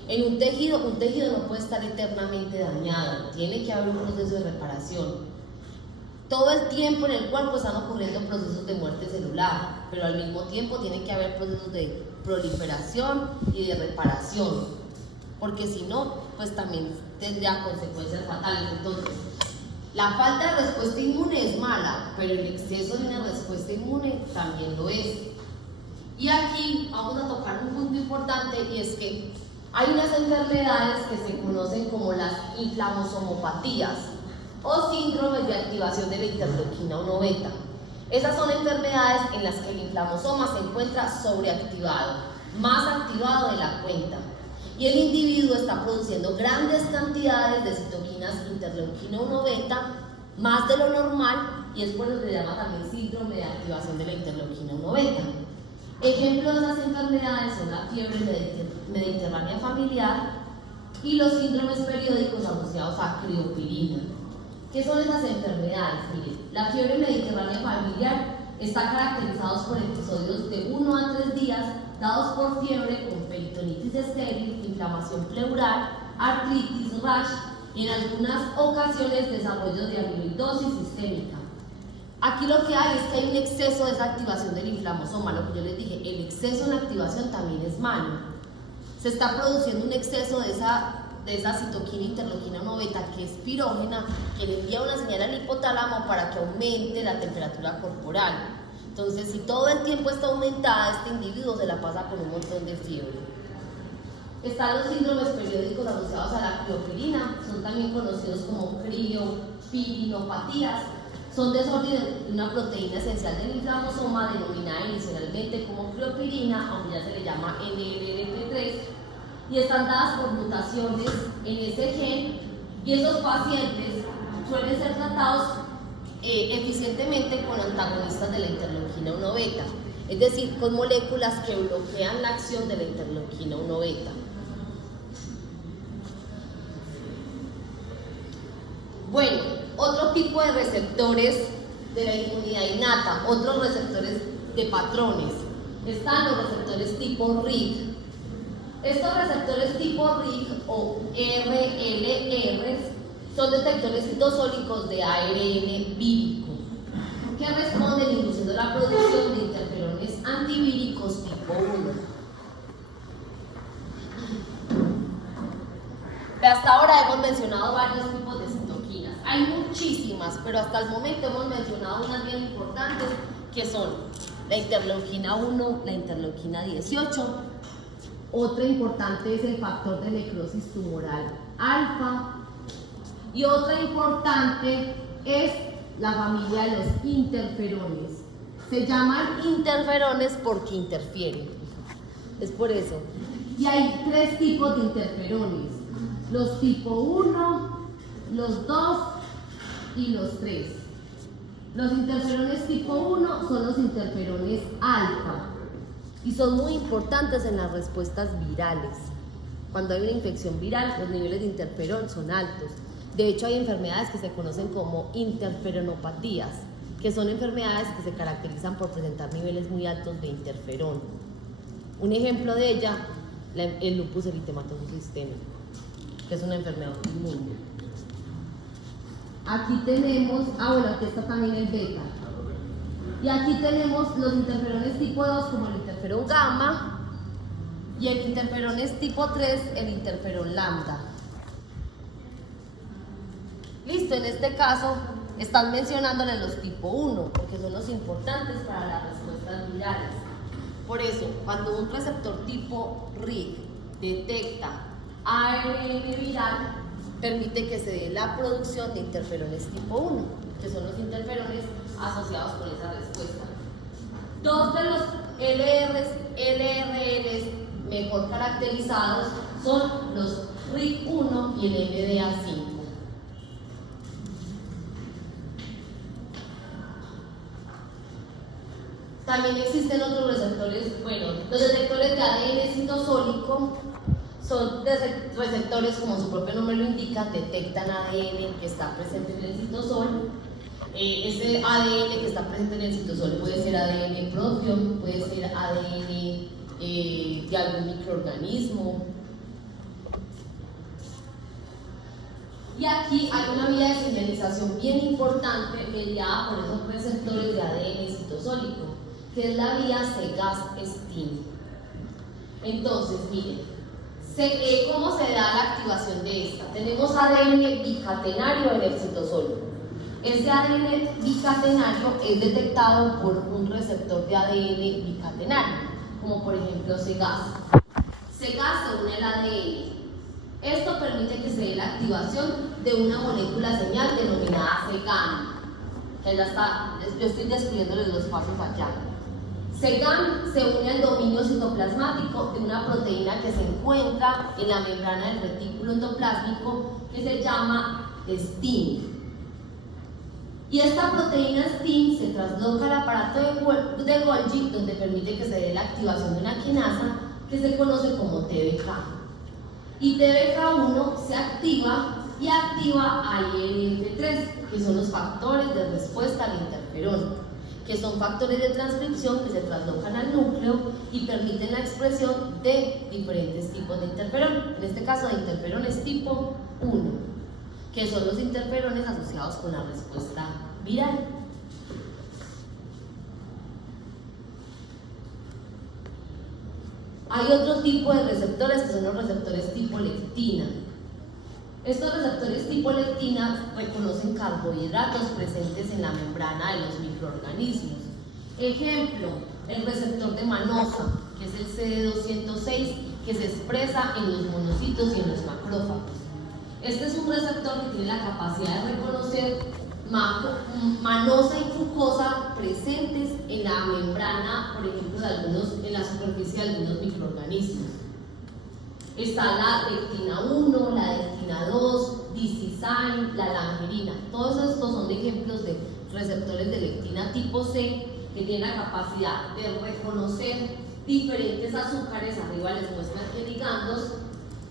En un tejido no puede estar eternamente dañado, tiene que haber un proceso de reparación. Todo el tiempo en el cuerpo están ocurriendo procesos de muerte celular, pero al mismo tiempo tiene que haber procesos de proliferación y de reparación, porque si no, pues también tendría consecuencias fatales. Entonces, la falta de respuesta inmune es mala, pero el exceso de una respuesta inmune también lo es. Y aquí vamos a tocar un punto importante, y es que hay unas enfermedades que se conocen como las inflamosomopatías o síndromes de activación de la interleuquina 1 beta. Esas son enfermedades en las que el inflamosoma se encuentra sobreactivado, más activado de la cuenta, y el individuo está produciendo grandes cantidades de citoquinas interleuquina 1 beta, más de lo normal, y es por eso que se llama también síndrome de activación de la interleuquina 1 beta. Ejemplos de esas enfermedades son la fiebre mediterránea familiar y los síndromes periódicos asociados a criopirina. ¿Qué son esas enfermedades? Miren, la fiebre mediterránea familiar está caracterizada por episodios de 1 a 3 días dados por fiebre con peritonitis estéril, inflamación pleural, artritis, rash y en algunas ocasiones desarrollo de amiloidosis sistémica. Aquí lo que hay es que hay un exceso de esa activación del inflamosoma, lo que yo les dije, el exceso en activación también es malo. Se está produciendo un exceso de esa de esa citoquina interleuquina 1 beta que es pirógena, que le envía una señal al hipotálamo para que aumente la temperatura corporal. Entonces, si todo el tiempo está aumentada, este individuo se la pasa con un montón de fiebre. Están los síndromes periódicos asociados a la criopirina, son también conocidos como criopirinopatías. Son desórdenes de una proteína esencial del inflamosoma denominada inicialmente como criopirina, aunque ya se le llama NLRP3, y están dadas por mutaciones en ese gen, y esos pacientes suelen ser tratados eficientemente con antagonistas de la interleuquina 1 beta, es decir, con moléculas que bloquean la acción de la interleuquina 1 beta. Bueno, otro tipo de receptores de la inmunidad innata, otros receptores de patrones, están los receptores tipo RIG. Estos receptores tipo RIG o RLR son detectores citosólicos de ARN vírico que responden induciendo la producción de interferones antivíricos tipo 1. Hasta ahora hemos mencionado varios tipos de citoquinas. Hay muchísimas, pero hasta el momento hemos mencionado unas bien importantes que son la interleuquina 1, la interleuquina 18. Otra importante es el factor de necrosis tumoral alfa. Y otra importante es la familia de los interferones. Se llaman interferones porque interfieren. Es por eso. Y hay 3 tipos de interferones. Los tipo 1, los 2 y los 3. Los interferones tipo 1 son los interferones alfa y son muy importantes en las respuestas virales. Cuando hay una infección viral, los niveles de interferón son altos. De hecho, hay enfermedades que se conocen como interferonopatías, que son enfermedades que se caracterizan por presentar niveles muy altos de interferón. Un ejemplo de ella, el lupus eritematoso sistémico, que es una enfermedad autoinmune. Aquí tenemos, bueno, aquí está también el beta. Y aquí tenemos los interferones tipo 2 como el interferón gamma y el interferones tipo 3, el interferón lambda. Listo, en este caso están mencionándole los tipo 1 porque son los importantes para las respuestas virales. Por eso, cuando un receptor tipo RIG detecta ARN viral, permite que se dé la producción de interferones tipo 1, que son los interferones asociados con esa respuesta. 2 de los LRLs mejor caracterizados son los RIG1 y el MDA5. También existen otros receptores, bueno, los detectores de ADN citosólico son receptores, como su propio nombre lo indica, detectan ADN que está presente en el citosol. Ese ADN que está presente en el citosol puede ser ADN propio, puede ser ADN de algún microorganismo. Y aquí hay una vía de señalización bien importante mediada por esos receptores de ADN citosólico, que es la vía Cgas-STIM. Entonces, miren, ¿cómo se da la activación de esta? Tenemos ADN bicatenario en el citosol. Ese ADN bicatenario es detectado por un receptor de ADN bicatenario, como por ejemplo Cgas. Cgas se une al ADN. Esto permite que se dé la activación de una molécula señal denominada Cgam. Yo estoy describiéndoles los pasos allá. Cgam se une al dominio citoplasmático de una proteína que se encuentra en la membrana del retículo endoplásmico que se llama STIM. Y esta proteína STIM se trasloca al aparato de Golgi, donde permite que se dé la activación de una quinasa que se conoce como TBK. Y TBK1 se activa y activa a ILF3, que son los factores de respuesta al interferón, que son factores de transcripción que se traslocan al núcleo y permiten la expresión de diferentes tipos de interferón, en este caso de interferones tipo 1, que son los interferones asociados con la respuesta viral. Hay otro tipo de receptores que son los receptores tipo lectina. Estos receptores tipo lectina reconocen carbohidratos presentes en la membrana de los microorganismos. Ejemplo, el receptor de manosa, que es el CD206, que se expresa en los monocitos y en los macrófagos. Este es un receptor que tiene la capacidad de reconocer manosa y fructosa presentes en la membrana, por ejemplo, en la superficie de algunos microorganismos. Está la lectina 1, la lectina 2, dicisan, la langerina. Todos estos son ejemplos de receptores de lectina tipo C que tienen la capacidad de reconocer diferentes azúcares, arriba les muestran que ligandos,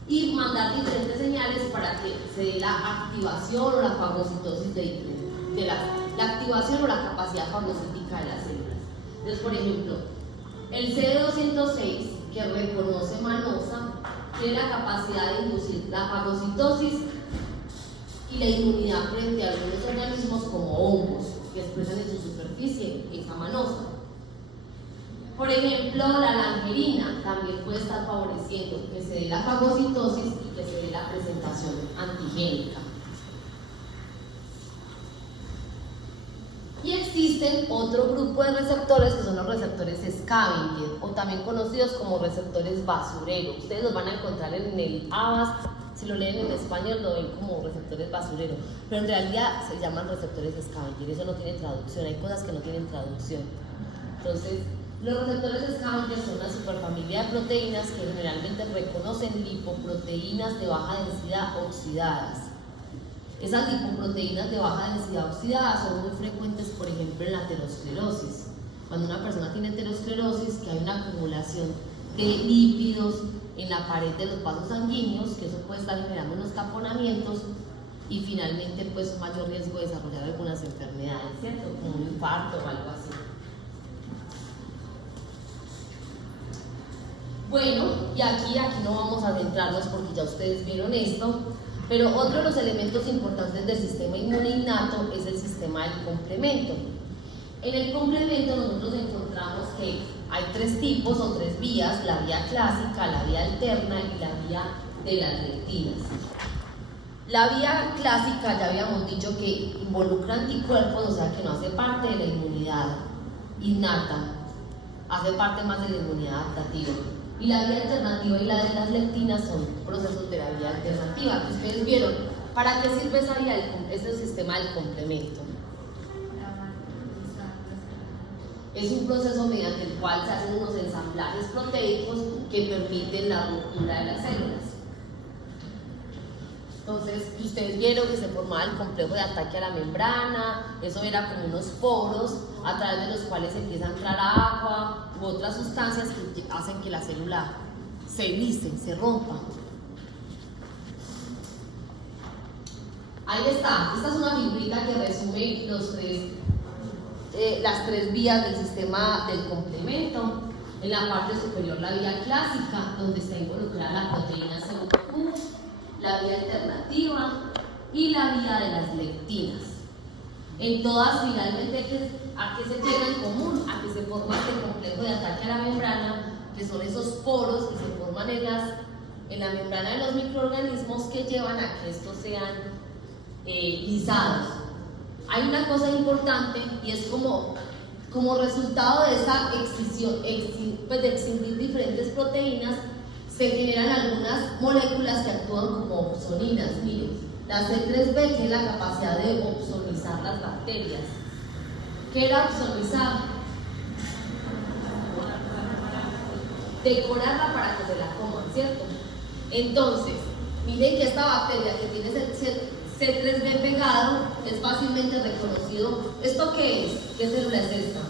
y mandar diferentes señales para que se dé la activación o la fagocitosis de la activación o la capacidad fagocítica de las células. Entonces, por ejemplo, el CD206, que reconoce manosa, tiene la capacidad de inducir la fagocitosis y la inmunidad frente a algunos organismos como hongos, que expresan en su superficie esa manosa. Por ejemplo, la langerina también puede estar favoreciendo que se dé la fagocitosis y que se dé la presentación antigénica. Y existen otro grupo de receptores que son los receptores Scavenger, o también conocidos como receptores basurero. Ustedes los van a encontrar en el ABAS, si lo leen en español lo ven como receptores basurero, pero en realidad se llaman receptores Scavenger, eso no tiene traducción, hay cosas que no tienen traducción. Entonces, los receptores Scavenger son una superfamilia de proteínas que generalmente reconocen lipoproteínas de baja densidad oxidadas. Esas lipoproteínas de baja densidad oxidada son muy frecuentes, por ejemplo, en la aterosclerosis. Cuando una persona tiene aterosclerosis, que hay una acumulación de lípidos en la pared de los vasos sanguíneos, que eso puede estar generando unos taponamientos y finalmente pues un mayor riesgo de desarrollar algunas enfermedades, ¿cierto? Como un infarto o algo así. Bueno, y aquí no vamos a adentrarnos porque ya ustedes vieron esto. Pero otro de los elementos importantes del sistema inmune innato es el sistema del complemento. En el complemento nosotros encontramos que hay tres tipos o tres vías: la vía clásica, la vía alterna y la vía de las lectinas. La vía clásica ya habíamos dicho que involucra anticuerpos, o sea que no hace parte de la inmunidad innata, hace parte más de la inmunidad adaptativa. Y la vía alternativa y la de las lectinas son procesos de la vía alternativa, que ustedes vieron. ¿Para qué sirve esa vía? Es el sistema del complemento. Es un proceso mediante el cual se hacen unos ensamblajes proteicos que permiten la ruptura de las células. Entonces, ustedes vieron que se formaba el complejo de ataque a la membrana, eso era como unos poros a través de los cuales empieza a entrar agua u otras sustancias que hacen que la célula se lise, se rompa. Ahí está, esta es una figurita que resume las tres vías del sistema del complemento. En la parte superior la vía clásica, donde está involucrada la proteína C1Q, la vía alternativa y la vía de las lectinas. En todas, finalmente, ¿a qué se llega en común? A que se forma este complejo de ataque a la membrana, que son esos poros que se forman en la membrana de los microorganismos que llevan a que estos sean lisados. Hay una cosa importante y es como resultado de esa extinción, de extinguir diferentes proteínas, se generan algunas moléculas que actúan como opsoninas. Miren, la C3b tiene la capacidad de opsonizar las bacterias. ¿Qué era opsonizar? Decorarla para que se la coman, ¿cierto? Entonces, miren que esta bacteria que tiene C3b pegado es fácilmente reconocido. ¿Esto qué es? ¿Qué célula es esta?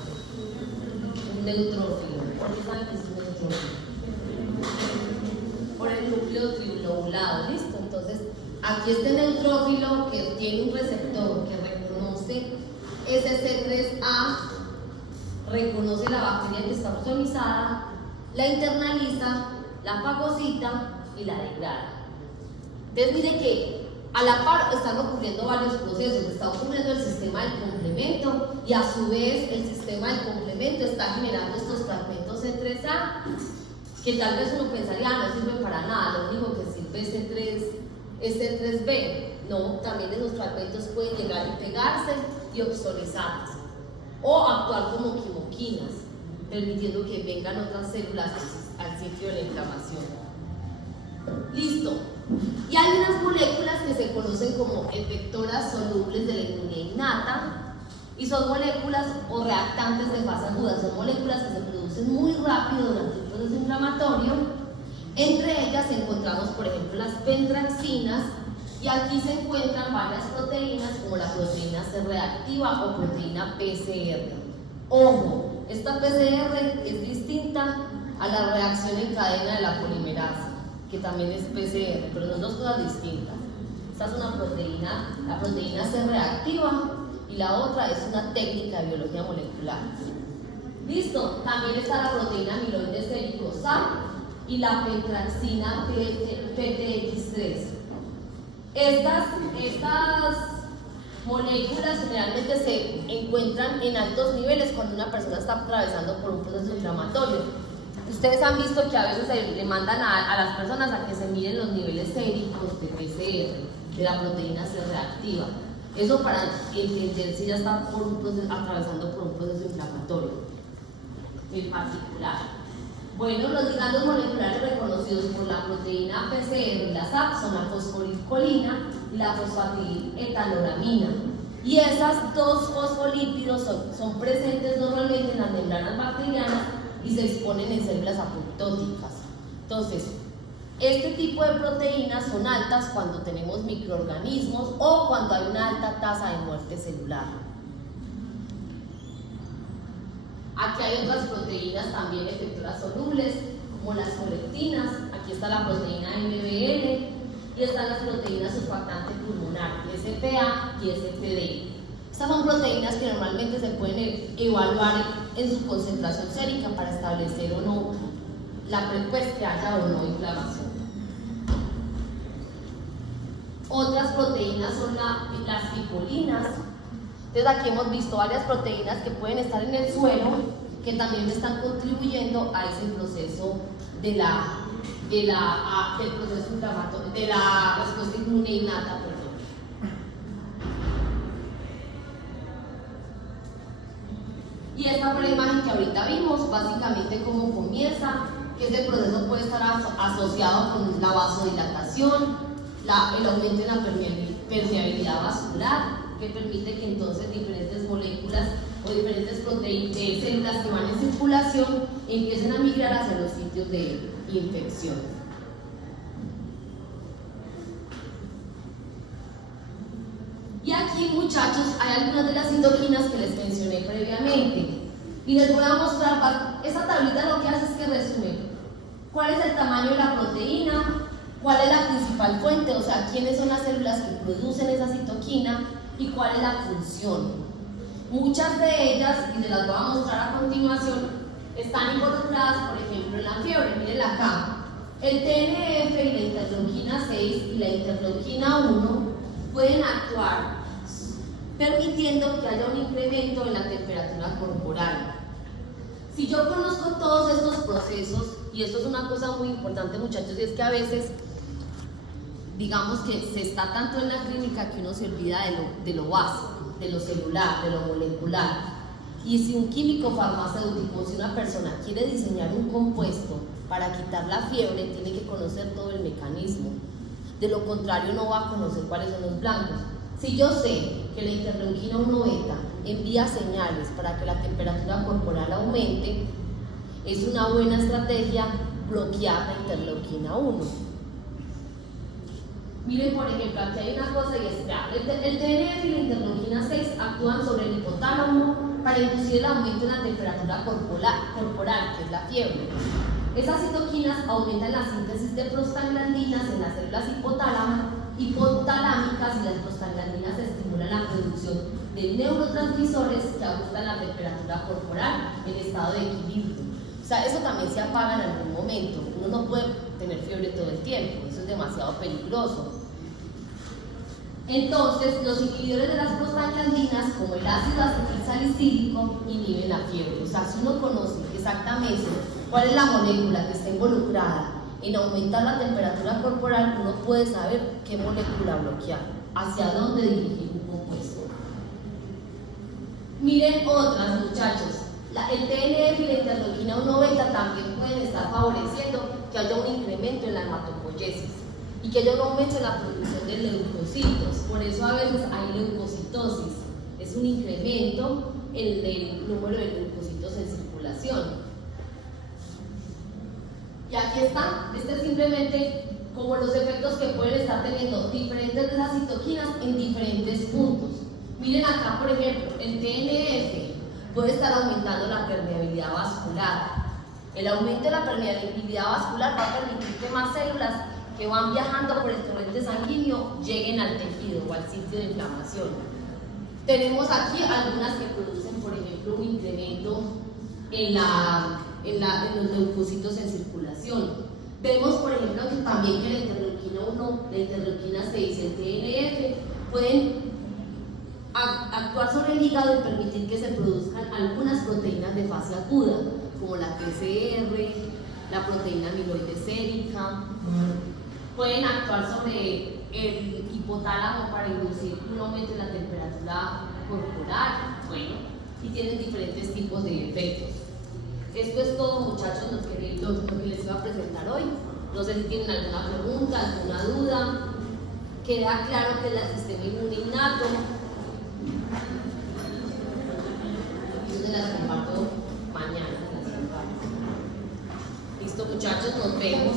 Un neutrófilo. ¿Por qué saben que es un neutrófilo? Por el núcleo trilobulado, ¿listo? Entonces, aquí este neutrófilo que tiene un receptor que reconoce ese C3A, reconoce la bacteria que está opsonizada, la internaliza, la fagocita y la degrada. Entonces, mire que a la par están ocurriendo varios procesos. Está ocurriendo el sistema del complemento y a su vez el sistema del complemento está generando estos fragmentos C3A que tal vez uno pensaría no sirven para nada, lo único que sirve es es el 3B. No, también esos fragmentos pueden llegar y pegarse y obsolesarse o actuar como quimoquinas, permitiendo que vengan otras células al sitio de la inflamación. Listo. Y hay unas moléculas que se conocen como efectoras solubles de la inmunidad innata y son moléculas o reactantes de fase aguda, son moléculas que se producen muy rápido durante el proceso inflamatorio. Entre ellas encontramos, por ejemplo, las pentraxinas, y aquí se encuentran varias proteínas como la proteína C reactiva o proteína PCR. Ojo, esta PCR es distinta a la reacción en cadena de la polimerasa, que también es PCR, pero son dos cosas distintas. Esta es una proteína, la proteína C reactiva, y la otra es una técnica de biología molecular. Listo, también está la proteína amiloide C glucosal y la pentraxina PTX3. Estas moléculas generalmente se encuentran en altos niveles cuando una persona está atravesando por un proceso inflamatorio. Ustedes han visto que a veces le mandan a las personas a que se miren los niveles séricos de PCR, de la proteína C reactiva. Eso para entender si ya está atravesando por un proceso inflamatorio en particular. Bueno, los ligandos moleculares reconocidos por la proteína PCR y la SAP son la fosfolipcolina y la fosfatidiletanolamina. Y esas dos fosfolípidos son presentes normalmente en las membranas bacterianas y se exponen en células apoptóticas. Entonces, este tipo de proteínas son altas cuando tenemos microorganismos o cuando hay una alta tasa de muerte celular. Aquí hay otras proteínas también efectoras solubles, como las colectinas. Aquí está la proteína MBL y están las proteínas surfactante pulmonar, SPA y SPD. Estas son proteínas que normalmente se pueden evaluar en su concentración sérica para establecer o no pues, que haya o no inflamación. Otras proteínas son las pipolinas. Entonces aquí hemos visto varias proteínas que pueden estar en el suelo que también están contribuyendo a ese proceso del proceso inflamatorio, de la respuesta inmune innata, perdón. Y esta fue la imagen que ahorita vimos, básicamente cómo comienza, que ese proceso puede estar asociado con la vasodilatación, el aumento en la permeabilidad vascular, que permite que entonces diferentes moléculas o diferentes células que van en circulación empiecen a migrar hacia los sitios de infección. Y aquí, muchachos, hay algunas de las citoquinas que les mencioné previamente y les voy a mostrar. Esta tablita lo que hace es que resume cuál es el tamaño de la proteína, cuál es la principal fuente, o sea, quiénes son las células que producen esa citoquina y cuál es la función. Muchas de ellas, y se las voy a mostrar a continuación, están involucradas, por ejemplo, en la fiebre. Miren acá, el TNF y la interleuquina 6 y la interleuquina 1 pueden actuar permitiendo que haya un incremento en la temperatura corporal. Si yo conozco todos estos procesos, y esto es una cosa muy importante, muchachos, y es que a veces digamos que se está tanto en la clínica que uno se olvida de lo básico, de lo celular, de lo molecular. Y si un químico farmacéutico, si una persona quiere diseñar un compuesto para quitar la fiebre, tiene que conocer todo el mecanismo. De lo contrario, no va a conocer cuáles son los blancos. Si yo sé que la interleuquina 1 beta envía señales para que la temperatura corporal aumente, es una buena estrategia bloquear la interleuquina 1. Miren, por ejemplo, aquí hay una cosa y es que el TNF y la interleuquina 6 actúan sobre el hipotálamo para inducir el aumento en la temperatura corporal, que es la fiebre. Esas citoquinas aumentan la síntesis de prostaglandinas en las células hipotalámicas y las prostaglandinas estimulan la producción de neurotransmisores que ajustan la temperatura corporal en estado de equilibrio. O sea, eso también se apaga en algún momento. Uno no puede tener fiebre todo el tiempo, eso es demasiado peligroso. Entonces, los inhibidores de las prostaglandinas, como el ácido acetilsalicílico, inhiben la fiebre. O sea, si uno conoce exactamente cuál es la molécula que está involucrada en aumentar la temperatura corporal, uno puede saber qué molécula bloquear, hacia dónde dirigir un compuesto. Miren otras, muchachos. El TNF y la interleuquina 1 beta también pueden estar favoreciendo que haya un incremento en la hematopoiesis y que haya un aumento en la producción de leucocitos. Por eso a veces hay leucocitosis. Es un incremento en el número de leucocitos en circulación. Y aquí está, este es simplemente como los efectos que pueden estar teniendo diferentes de las citoquinas en diferentes puntos. Miren acá, por ejemplo, el TNF puede estar aumentando la permeabilidad vascular. El aumento de la permeabilidad vascular va a permitir que más células que van viajando por el torrente sanguíneo lleguen al tejido o al sitio de inflamación. Tenemos aquí algunas que producen, por ejemplo, un incremento en los leucocitos en circulación. Vemos, por ejemplo, que también que la interleuquina 1, la interleuquina 6 y el TNF pueden actuar sobre el hígado y permitir que se produzcan algunas proteínas de fase aguda, como la PCR, la proteína amiloide sérica. Pueden actuar sobre el hipotálamo para inducir un aumento en la temperatura corporal, bueno, y tienen diferentes tipos de efectos. Esto es todo, muchachos, lo que les iba a presentar hoy. No sé si tienen alguna pregunta, alguna duda. Queda claro que es el sistema inmune innato. Yo se las comparto mañana. Listo, muchachos, nos vemos.